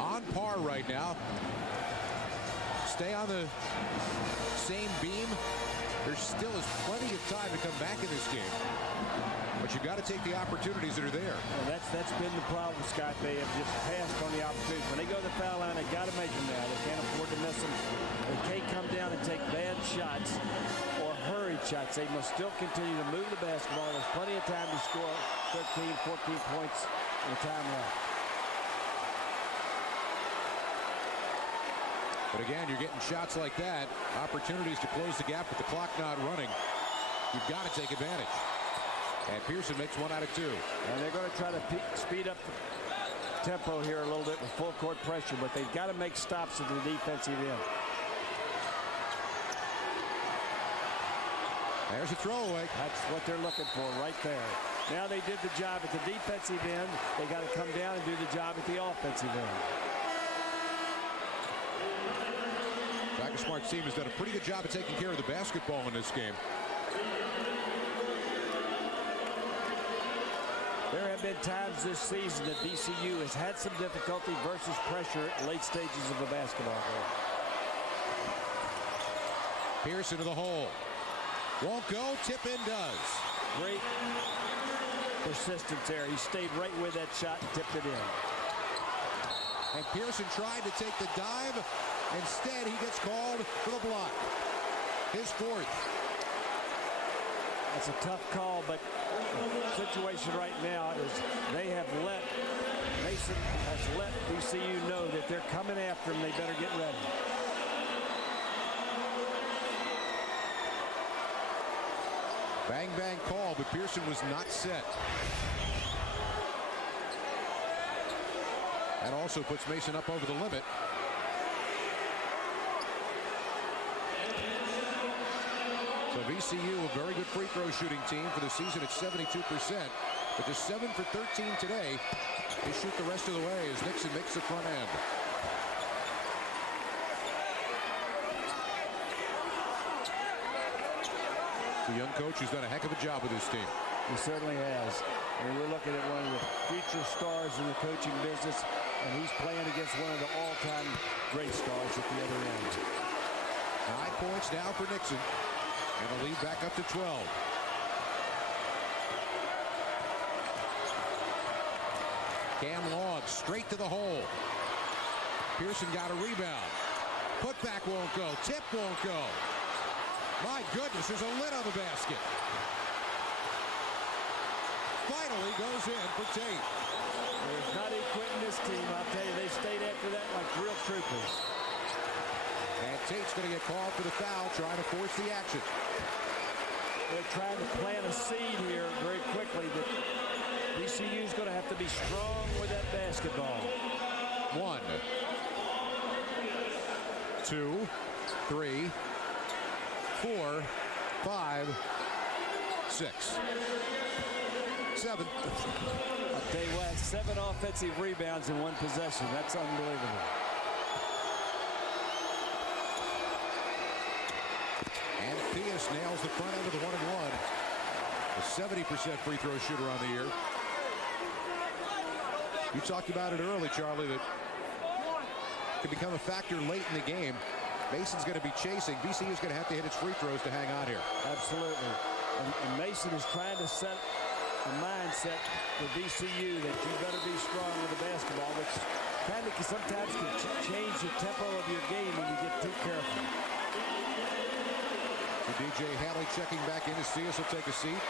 on par right now. Stay on the same beam. There still is plenty of time to come back in this game. But you've got to take the opportunities that are there. Well, that's been the problem, Scott. They have just passed on the opportunities. When they go to the foul line, they got to make them now. They can't afford to miss them. They can't come down and take bad shots or hurried shots. They must still continue to move the basketball. There's plenty of time to score 13, 14 points in the time left. But again, you're getting shots like that, opportunities to close the gap with the clock not running. You've got to take advantage. And Pearson makes 1 out of 2. And they're going to try to speed up the tempo here a little bit with full court pressure, but they've got to make stops at the defensive end. There's a throwaway. That's what they're looking for right there. Now they did the job at the defensive end. They got to come down and do the job at the offensive end. Shaka Smart's team has done a pretty good job of taking care of the basketball in this game. There have been times this season that VCU has had some difficulty versus pressure at late stages of a basketball game. Pearson to the hole. Won't go. Tip in does. Great persistence there. He stayed right with that shot and tipped it in. And Pearson tried to take the dive. Instead, he gets called for the block. His fourth. That's a tough call, but the situation right now is Mason has let VCU know that they're coming after him. They better get ready. Bang, bang call, but Pearson was not set. That also puts Mason up over the limit. So VCU, a very good free throw shooting team for the season at 72%, but just 7 for 13 today. They shoot the rest of the way as Nixon makes the front end. The young coach who's done a heck of a job with his team. He certainly has. And we're looking at one of the future stars in the coaching business, and he's playing against one of the all-time great stars at the other end. 9 points now for Nixon, and the lead back up to 12. Cam Long straight to the hole. Pearson got a rebound. Putback won't go. Tip won't go. My goodness, there's a lid on the basket. Finally goes in for Tate. There's not a quit in this team. I'll tell you, they stayed after that like real troopers. And Tate's going to get called for the foul, trying to force the action. They're trying to plant a seed here very quickly that VCU's going to have to be strong with that basketball. 1, 2, 3, 4, 5, 6, 7. I'll tell you what, 7 offensive rebounds in 1 possession. That's unbelievable. And Theus nails the front end of the 1-and-1. A 70% free throw shooter on the year. You talked about it early, Charlie, that could become a factor late in the game. Mason's going to be chasing. VCU is going to have to hit its free throws to hang on here. Absolutely. And Mason is trying to set a mindset for VCU that you better be strong with the basketball, which kind of sometimes can change the tempo of your game when you get too careful. So DJ Haley checking back in as Theus will take a seat.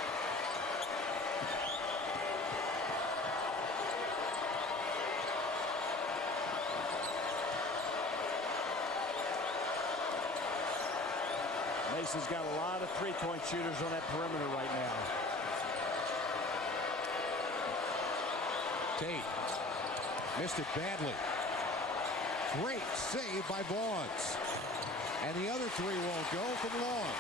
Mason's got a lot of three-point shooters on that perimeter right now. Tate missed it badly. Great save by Vaughns. And the other 3 won't go from Long.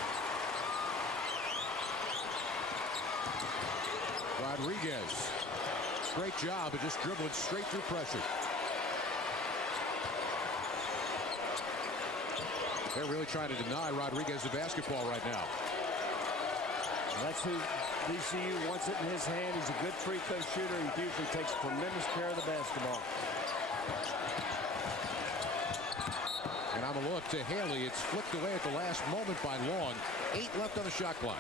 Rodriguez. Great job of just dribbling straight through pressure. They're really trying to deny Rodriguez the basketball right now. That's who VCU wants it in his hand. He's a good free throw shooter. He usually takes tremendous care of the basketball. And on the look to Haley, it's flicked away at the last moment by Long. 8 left on the shot clock.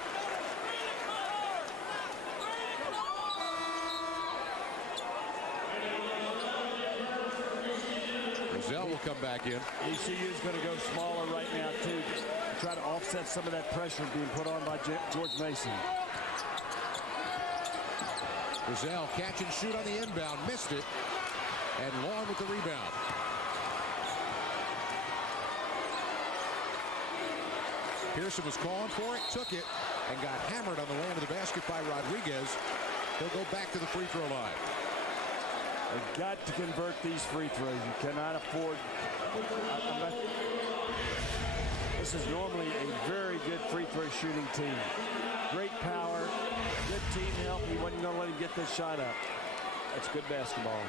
Zell will come back in. VCU is going to go smaller right now, too, to try to offset some of that pressure being put on by George Mason. Zell catch and shoot on the inbound, missed it, and Long with the rebound. Pearson was calling for it, took it, and got hammered on the way into the basket by Rodriguez. He'll go back to the free throw line. They've got to convert these free throws. You cannot afford. This is normally a very good free throw shooting team. Great power, good team help. He wasn't going to let him get this shot up. That's good basketball.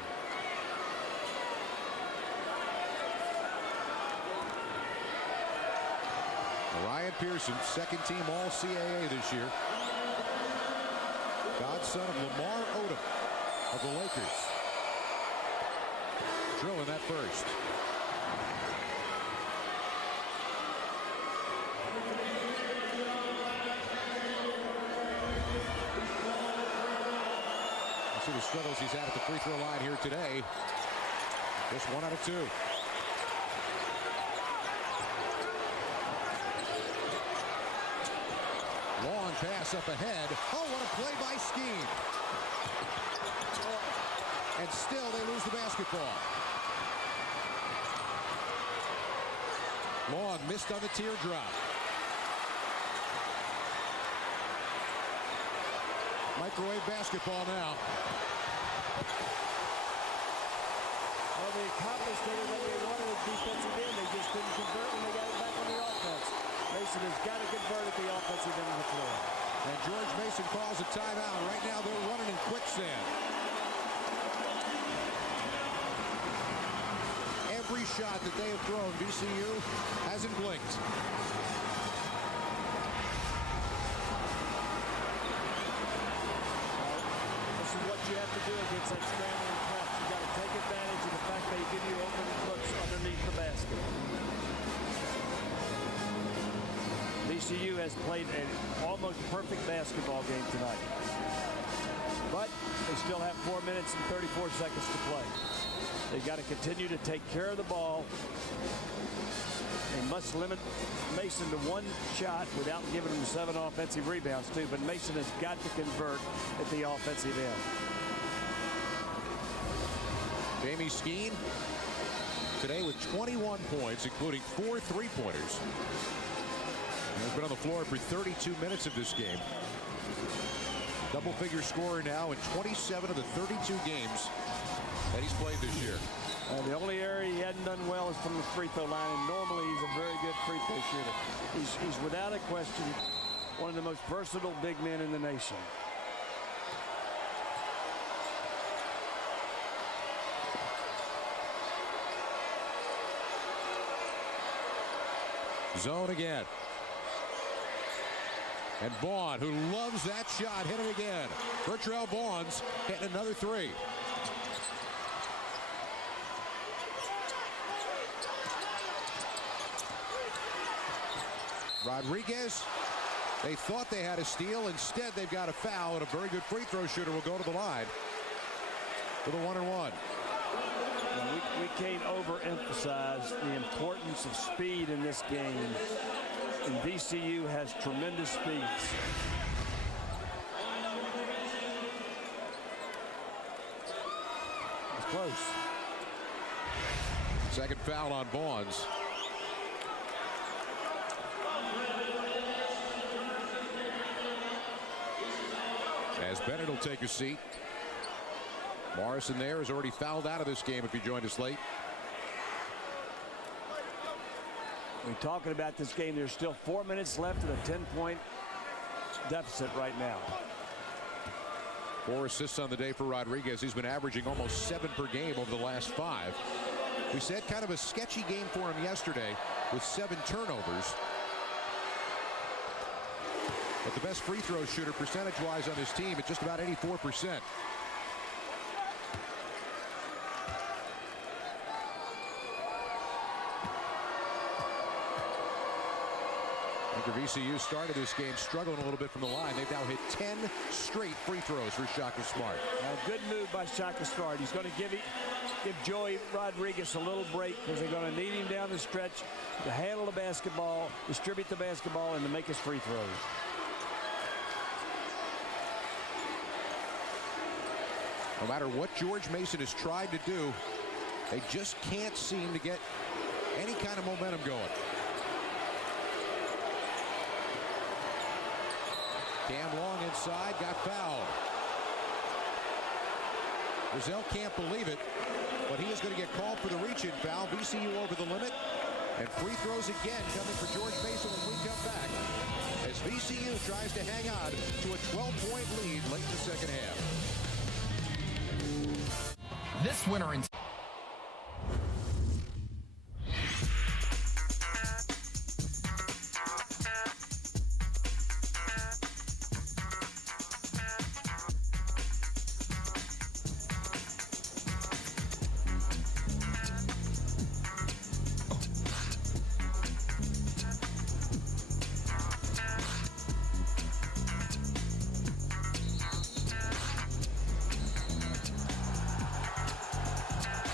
Ryan Pearson, second team All-CAA this year. godson of Lamar Odom of the Lakers. Drilling that first. See the struggles he's had at the free throw line here today. Just 1 out of 2. Long pass up ahead. Oh, what a play by Skeen. And still they lose the basketball. Long missed on the teardrop. Microwave basketball now. Well, they accomplished everything they wanted at defensive end. They just couldn't convert when they got it back on the offense. Mason has got to convert at the offensive end of the floor. And George Mason calls a timeout. Right now they're running in quicksand. Every shot that they have thrown, VCU hasn't blinked. This is what you have to do against that scrambling press. You got to take advantage of the fact they give you open looks underneath the basket. VCU has played an almost perfect basketball game tonight. But they still have 4 minutes and 34 seconds to play. They've got to continue to take care of the ball. They must limit Mason to 1 shot without giving him 7 offensive rebounds, too. But Mason has got to convert at the offensive end. Jamie Skeen today with 21 points, including 4 3-pointers. He's been on the floor for 32 minutes of this game. Double-figure scorer now in 27 of the 32 games that he's played this year. The only area he hadn't done well is from the free throw line, and normally he's a very good free throw shooter. He's without a question one of the most versatile big men in the nation. Zone again. And Vaughn, who loves that shot, hit it again. Bertrell Vaughn's hitting another 3. Rodriguez, they thought they had a steal. Instead, they've got a foul, and a very good free throw shooter will go to the line for the 1-and-1. We can't overemphasize the importance of speed in this game. And VCU has tremendous speeds. It's close. Second foul on Vaughn's. As Bennett will take a seat. Morrison there is already fouled out of this game if he joined us late. We're talking about this game. There's still 4 minutes left at a 10-point deficit right now. 4 assists on the day for Rodriguez. He's been averaging almost 7 per game over the last 5. We said kind of a sketchy game for him yesterday with 7 turnovers. But the best free throw shooter percentage-wise on his team at just about 84%. VCU started this game struggling a little bit from the line. They've now hit 10 straight free throws for Shaka Smart. A good move by Shaka Smart. He's going to give Joey Rodriguez a little break because they're going to need him down the stretch to handle the basketball, distribute the basketball, and to make his free throws. No matter what George Mason has tried to do, they just can't seem to get any kind of momentum going. Cam Long inside, got fouled. Brazil can't believe it, but he is going to get called for the reach-in foul. VCU over the limit, and free throws again coming for George Mason when we come back, as VCU tries to hang on to a 12-point lead late in the second half. This winter in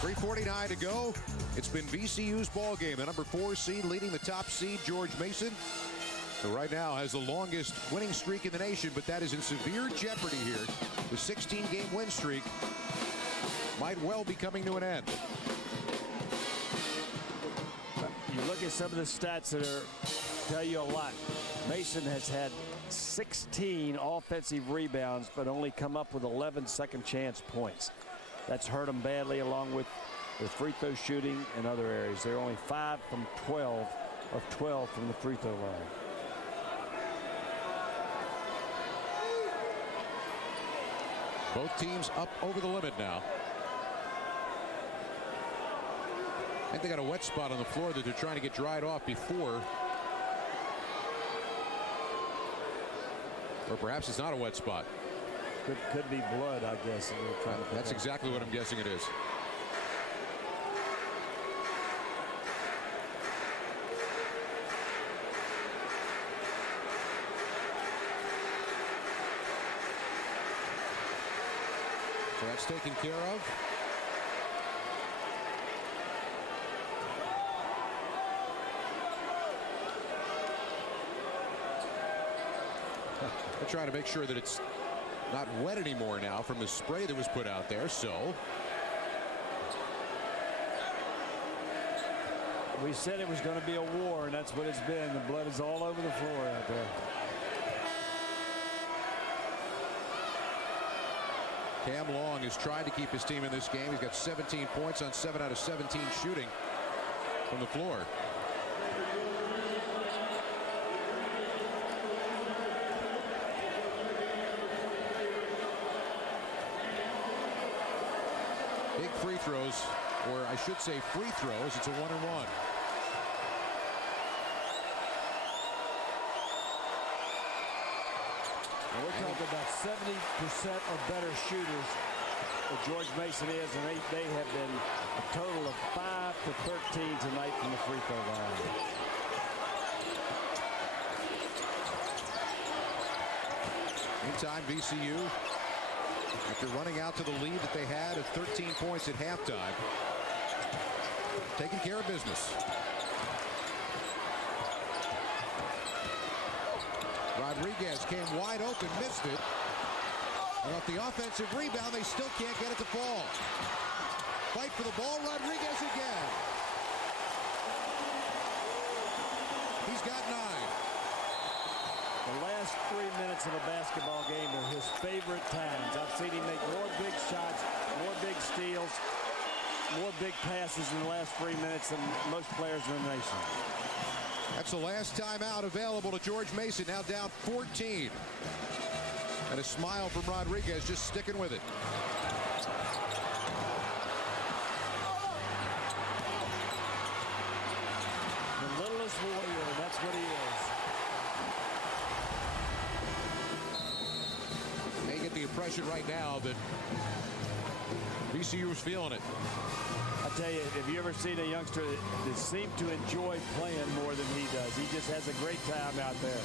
3:49 to go. It's been VCU's ball game. The number 4 seed leading the top seed, George Mason, who right now has the longest winning streak in the nation, but that is in severe jeopardy here. The 16-game win streak might well be coming to an end. You look at some of the stats that tell you a lot. Mason has had 16 offensive rebounds, but only come up with 11 second chance points. That's hurt them badly, along with the free throw shooting and other areas. They're only 5 from 12 of 12 from the free throw line. Both teams up over the limit now. I think they got a wet spot on the floor that they're trying to get dried off before. Or perhaps it's not a wet spot. Could be blood, I guess. And they're trying to That's exactly what I'm guessing it is. So that's taken care of. They're trying to make sure that it's not wet anymore now from the spray that was put out there. So we said it was going to be a war, and that's what it's been. The blood is all over the floor out there. Cam Long has tried to keep his team in this game. He's got 17 points on 7 out of 17 shooting from the floor. Big free throws, or I should say free throws. It's a 1-and-1. We're talking about 70% or better shooters that George Mason is, and they have been a total of 5 for 13 tonight from the free throw line. Meantime, VCU, after running out to the lead that they had of 13 points at halftime, taking care of business. Rodriguez came wide open, missed it. And off the offensive rebound, they still can't get it to fall. Fight for the ball, Rodriguez again. He's got 9. The last 3 minutes of a basketball game are his favorite times. I've seen him make more big shots, more big steals, more big passes in the last 3 minutes than most players in the nation. That's the last timeout available to George Mason, now down 14. And a smile from Rodriguez, just sticking with it. The littlest warrior, that's what he is. They get the impression right now that VCU is feeling it. I tell you, have you ever seen a youngster that seems to enjoy playing more than he does? He just has a great time out there.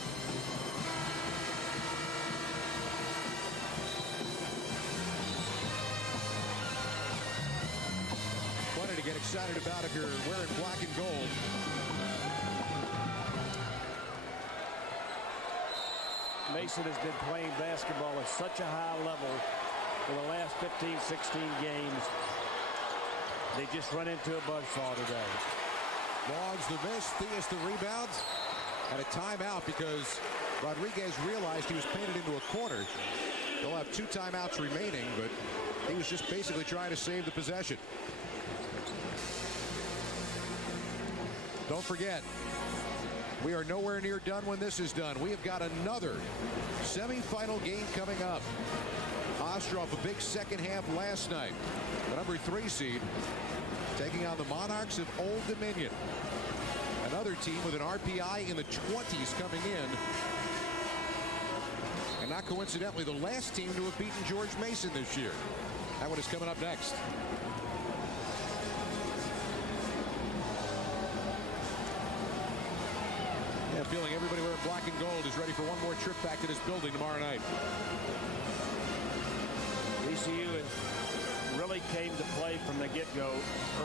Funny to get excited about if you're wearing black and gold. Mason has been playing basketball at such a high level for the last 15, 16 games. They just run into a buzzsaw today. Logs the miss, Theus the rebound, and a timeout because Rodriguez realized he was painted into a corner. They'll have 2 timeouts remaining, but he was just basically trying to save the possession. Don't forget, we are nowhere near done when this is done. We have got another semifinal game coming up. Ostrov, a big second half last night. The number 3 seed taking on the Monarchs of Old Dominion. Another team with an RPI in the 20s coming in. And not coincidentally, the last team to have beaten George Mason this year. That one is coming up next. Yeah, feeling everybody wearing black and gold is ready for one more trip back to this building tomorrow night. VCU really came to play from the get-go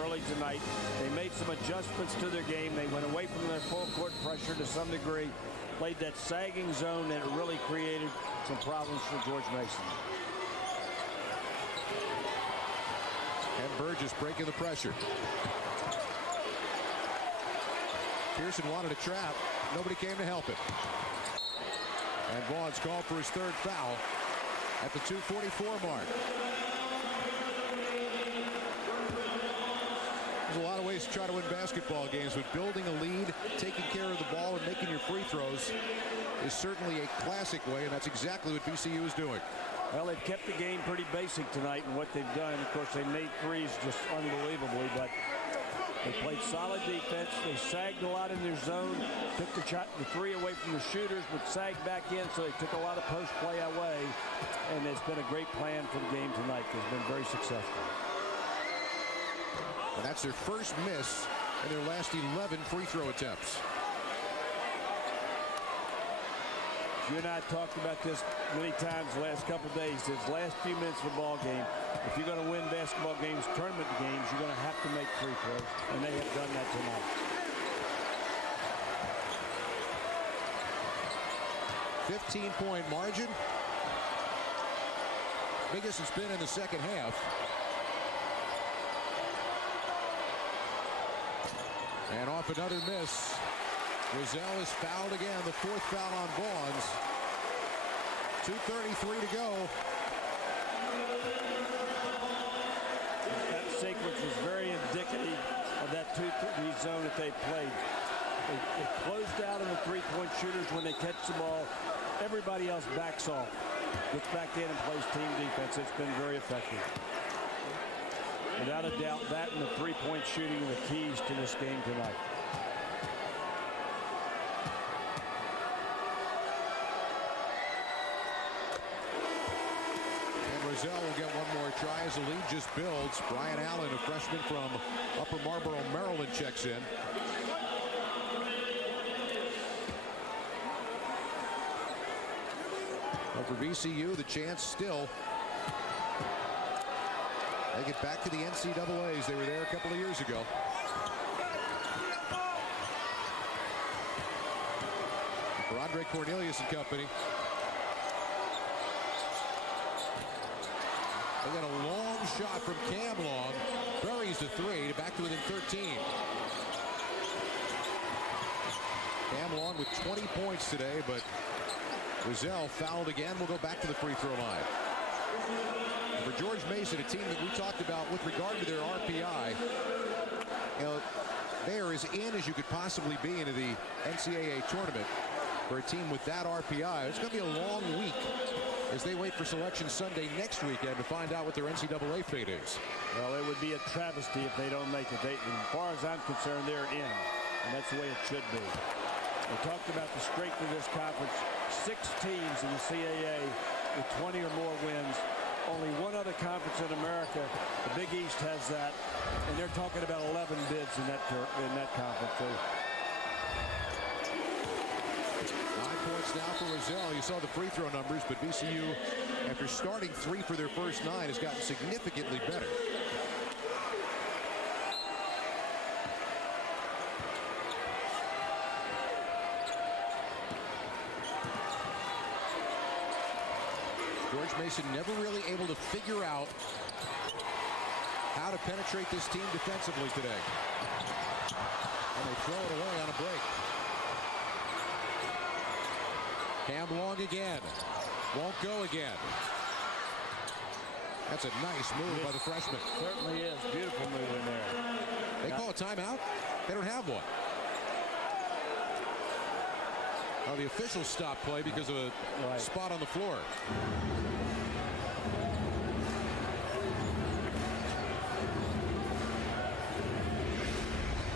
early tonight. They made some adjustments to their game. They went away from their full court pressure to some degree, played that sagging zone, and it really created some problems for George Mason. And Burgess breaking the pressure. Pearson wanted a trap. Nobody came to help him. And Vaughn's called for his third foul at the 2:44 mark. There's a lot of ways to try to win basketball games, but building a lead, taking care of the ball, and making your free throws is certainly a classic way, and that's exactly what VCU is doing. Well, they've kept the game pretty basic tonight in what they've done. Of course, they made threes just unbelievably, but they played solid defense. They sagged a lot in their zone, took the three away from the shooters, but sagged back in, so they took a lot of post play away. And it's been a great plan for the game tonight. They've been very successful. And that's their first miss in their last 11 free throw attempts. You and I talked about this many times the last couple of days. These last few minutes of the ball game, if you're going to win basketball games, tournament games, you're going to have to make free throws, and they have done that tonight. 15-point margin. Biggest it's been in the second half. And off another miss. Roselle is fouled again, the fourth foul on Vaughns. 2:33 to go. That sequence was very indicative of that 2-3 zone that they played. They closed out on the three-point shooters when they catch the ball. Everybody else backs off, gets back in and plays team defense. It's been very effective. Without a doubt, that and the three-point shooting are the keys to this game tonight. Roselle will get one more try as the lead just builds. Brian Allen, a freshman from Upper Marlboro, Maryland, checks in. But for VCU, the chance still. They get back to the NCAAs. They were there a couple of years ago. For Andre Cornelius and company. They got a long shot from Cam Long. Buries the three, back to within 13. Cam Long with 20 points today, but Roselle fouled again. We'll go back to the free throw line. And for George Mason, a team that we talked about with regard to their RPI, you know, they are as in as you could possibly be into the NCAA tournament. For a team with that RPI, it's going to be a long week as they wait for Selection Sunday next weekend to find out what their NCAA fate is. Well, it would be a travesty if they don't make it. As far as I'm concerned, they're in, and that's the way it should be. We talked about the strength of this conference. 6 teams in the CAA with 20 or more wins. Only one other conference in America, the Big East, has that, and they're talking about 11 bids in that conference. So, 9 points now for Roselle. You saw the free throw numbers, but VCU, after starting 3 for their first 9, has gotten significantly better. George Mason never really able to figure out how to penetrate this team defensively today. And they throw it away on a break. Cam Long again. Won't go again. That's a nice move by the freshman. Certainly is. Beautiful move in there. They call a timeout. They don't have one. Oh, the officials stopped play because of a spot on the floor.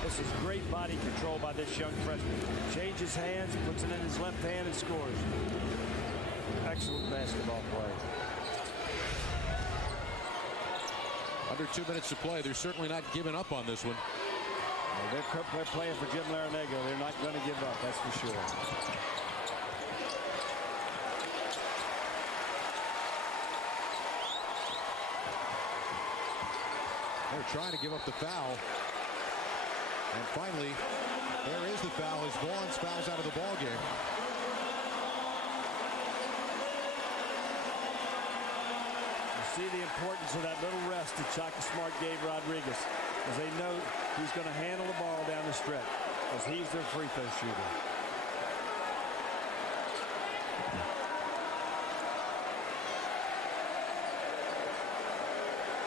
This is great body control by this young freshman. Changes hands, puts it in his left hand, and scores. Excellent basketball play. Under 2 minutes to play. They're certainly not giving up on this one. They're playing for Jim Larinaga. They're not going to give up, that's for sure. They're trying to give up the foul. And finally, there is the foul as Vaughn's fouls out of the ball game. You see the importance of that little rest that Shaka Smart gave Rodriguez, as they know he's going to handle the ball down the stretch, as he's their free throw shooter.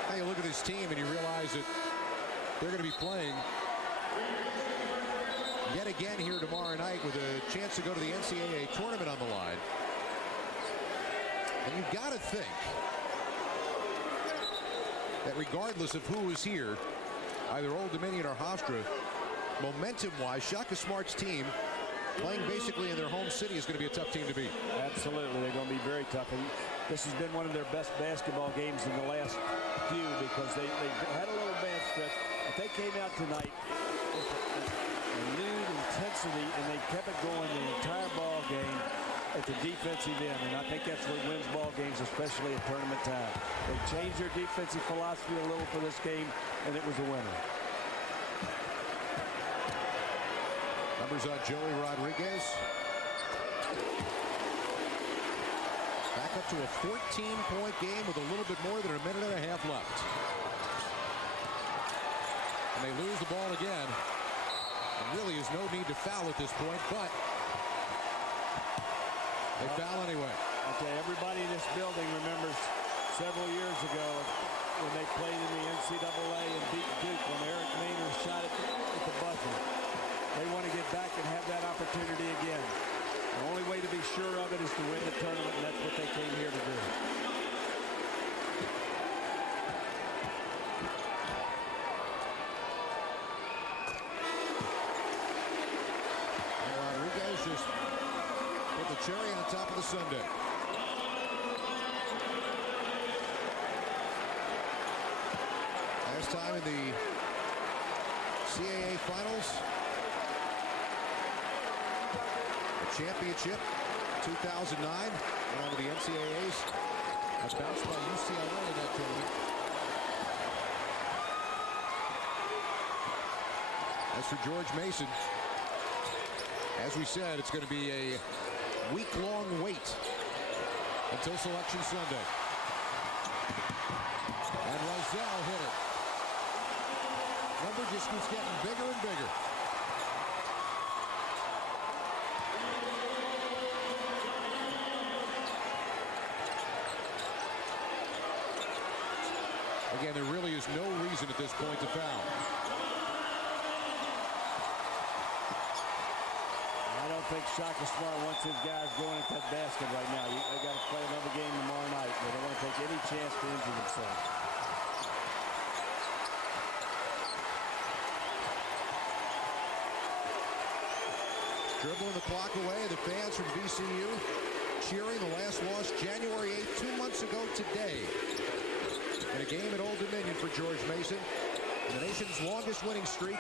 Now you look at this team and you realize that they're going to be playing yet again here tomorrow night with a chance to go to the NCAA tournament on the line. And you've got to think that regardless of who is here, either Old Dominion or Hofstra, momentum-wise, Shaka Smart's team playing basically in their home city is going to be a tough team to beat. Absolutely. They're going to be very tough. And this has been one of their best basketball games in the last few because they had a little bad stretch. But they came out tonight with renewed intensity, and they kept it going the entire ball game at the defensive end. And I think that's what wins ball games, especially at tournament time. They changed their defensive philosophy a little for this game, and it was a winner. Numbers on Joey Rodriguez. Back up to a 14-point game with a little bit more than a minute and a half left. And they lose the ball again. There really is no need to foul at this point, but they foul anyway. Okay, everybody in this building remembers several years ago when they played in the NCAA and beat Duke when Eric Maynard shot at the buzzer. They want to get back and have that opportunity again. The only way to be sure of it is to win the tournament, and that's what they came here to do. And Rodriguez just put the cherry on top of the sundae. Last time in the CAA Finals, the championship, 2009, went on to the NCAAs. That's bounced by UCLA in that tournament. As for George Mason, as we said, it's going to be a week-long wait until Selection Sunday. And Rozelle hit it. Number just keeps getting bigger and bigger. Again, there really is no reason at this point to foul. I don't think Shaka Smart wants his guys going at that basket right now. They got to play another game tomorrow night. They don't want to take any chance to injure themselves. Dribbling the clock away, the fans from VCU cheering the last loss January 8th, 2 months ago today. In a game at Old Dominion for George Mason. The nation's longest winning streak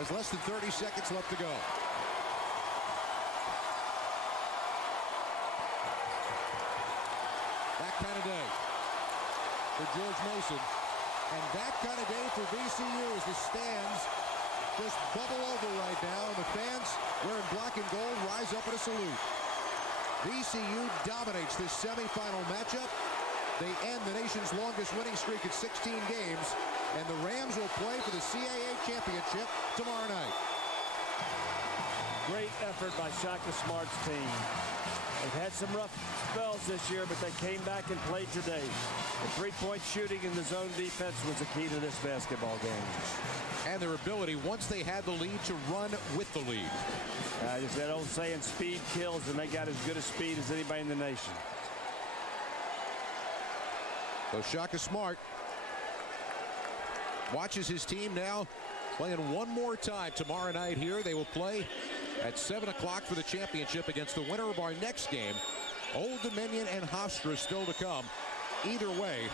has less than 30 seconds left to go. That kind of day for George Mason. And that kind of day for VCU as the stands just bubble over right now. And the fans wearing black and gold rise up in a salute. VCU dominates this semifinal matchup. They end the nation's longest winning streak at 16 games, and the Rams will play for the CAA championship tomorrow night. Great effort by Shaka Smart's team. They've had some rough spells this year, but they came back and played today. The three-point shooting and the zone defense was the key to this basketball game. And their ability, once they had the lead, to run with the lead. Just that old saying, speed kills, and they got as good a speed as anybody in the nation. So Shaka Smart watches his team now playing one more time tomorrow night here. They will play at 7 o'clock for the championship against the winner of our next game. Old Dominion and Hofstra still to come. Either way,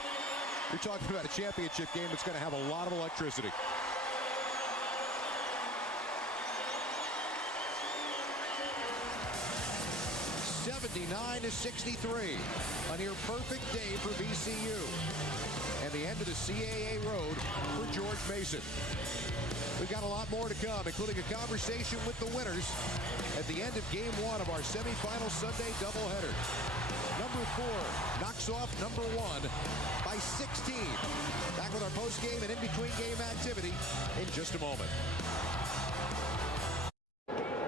you're talking about a championship game that's going to have a lot of electricity. (79-63), a near perfect day for VCU. And the end of the CAA road George Mason. We've got a lot more to come, including a conversation with the winners at the end of Game 1 of our semifinal Sunday doubleheader. Number 4 knocks off number 1 by 16. Back with our post-game and in-between game activity in just a moment.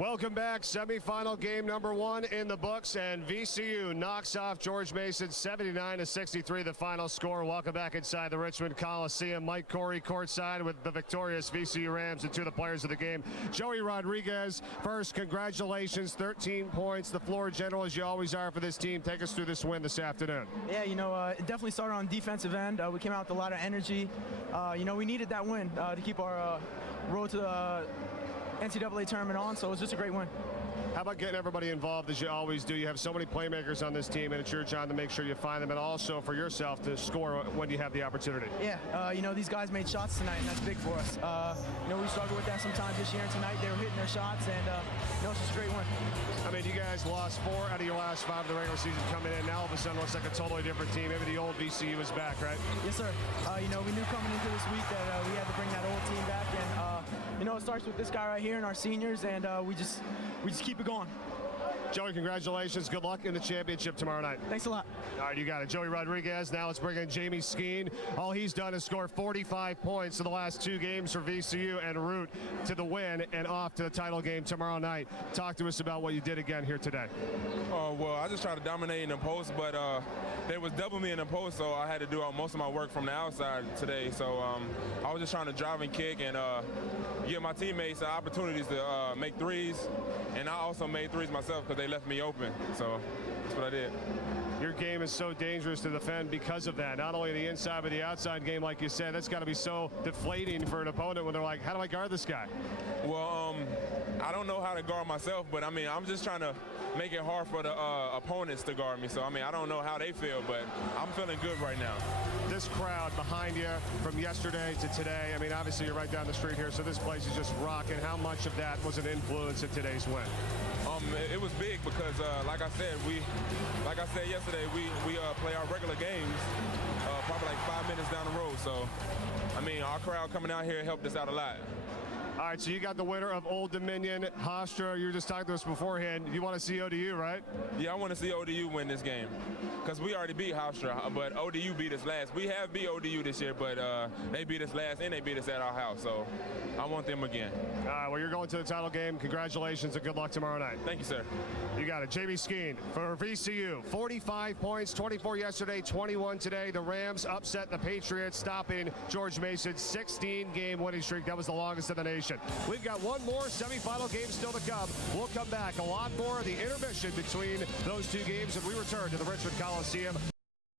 Welcome back. Semifinal game number 1 in the books, and VCU knocks off George Mason 79-63, the final score. Welcome back inside the Richmond Coliseum. Mike Corey courtside with the victorious VCU Rams and 2 of the players of the game. Joey Rodriguez, first, congratulations, 13 points. The floor general, as you always are for this team. Take us through this win this afternoon. Yeah, it definitely started on the defensive end. We came out with a lot of energy. We needed that win to keep our road to the NCAA tournament on, so it was just a great win. How about getting everybody involved as you always do? You have so many playmakers on this team, and it's your job to make sure you find them, and also for yourself to score when you have the opportunity. Yeah, these guys made shots tonight, and that's big for us. We struggled with that sometimes this year, and tonight they were hitting their shots, and it's just a great win. I mean, you guys lost 4 out of your last 5 of the regular season coming in. Now all of a sudden it looks like a totally different team. Maybe the old VCU is back, right? Yes, sir. We knew coming into this week that we had to bring that old team back, and it starts with this guy right here and our seniors, and we just keep it going. Joey, congratulations. Good luck in the championship tomorrow night. Thanks a lot. All right, you got it. Joey Rodriguez. Now let's bring in Jamie Skeen. All he's done is score 45 points in the last 2 games for VCU and route to the win and off to the title game tomorrow night. Talk to us about what you did again here today. Well, I just tried to dominate in the post, but they was double me in the post, so I had to do most of my work from the outside today. So I was just trying to drive and kick and give my teammates opportunities to make threes. And I also made threes myself because they left me open. So that's what I did. Your game is so dangerous to defend because of that. Not only the inside, but the outside game, like you said. That's got to be so deflating for an opponent when they're like, how do I guard this guy? Well, I don't know how to guard myself, but, I'm just trying to make it hard for the opponents to guard me. So, I don't know how they feel, but I'm feeling good right now. This crowd behind you from yesterday to today, obviously you're right down the street here, so this place is just rocking. How much of that was an influence in today's win? It was big because, like I said yesterday, we play our regular games probably like 5 minutes down the road. So, our crowd coming out here helped us out a lot. All right, so you got the winner of Old Dominion, Hofstra. You were just talking to us beforehand. You want to see ODU, right? Yeah, I want to see ODU win this game because we already beat Hofstra, but ODU beat us last. We have beat ODU this year, but they beat us last, and they beat us at our house, so I want them again. Well, you're going to the title game. Congratulations, and good luck tomorrow night. Thank you, sir. You got it. Jamie Skeen for VCU. 45 points, 24 yesterday, 21 today. The Rams upset the Patriots, stopping George Mason's 16-game winning streak. That was the longest in the nation. We've got one more semifinal game still to come. We'll come back. A lot more of the intermission between those 2 games, and we return to the Richmond Coliseum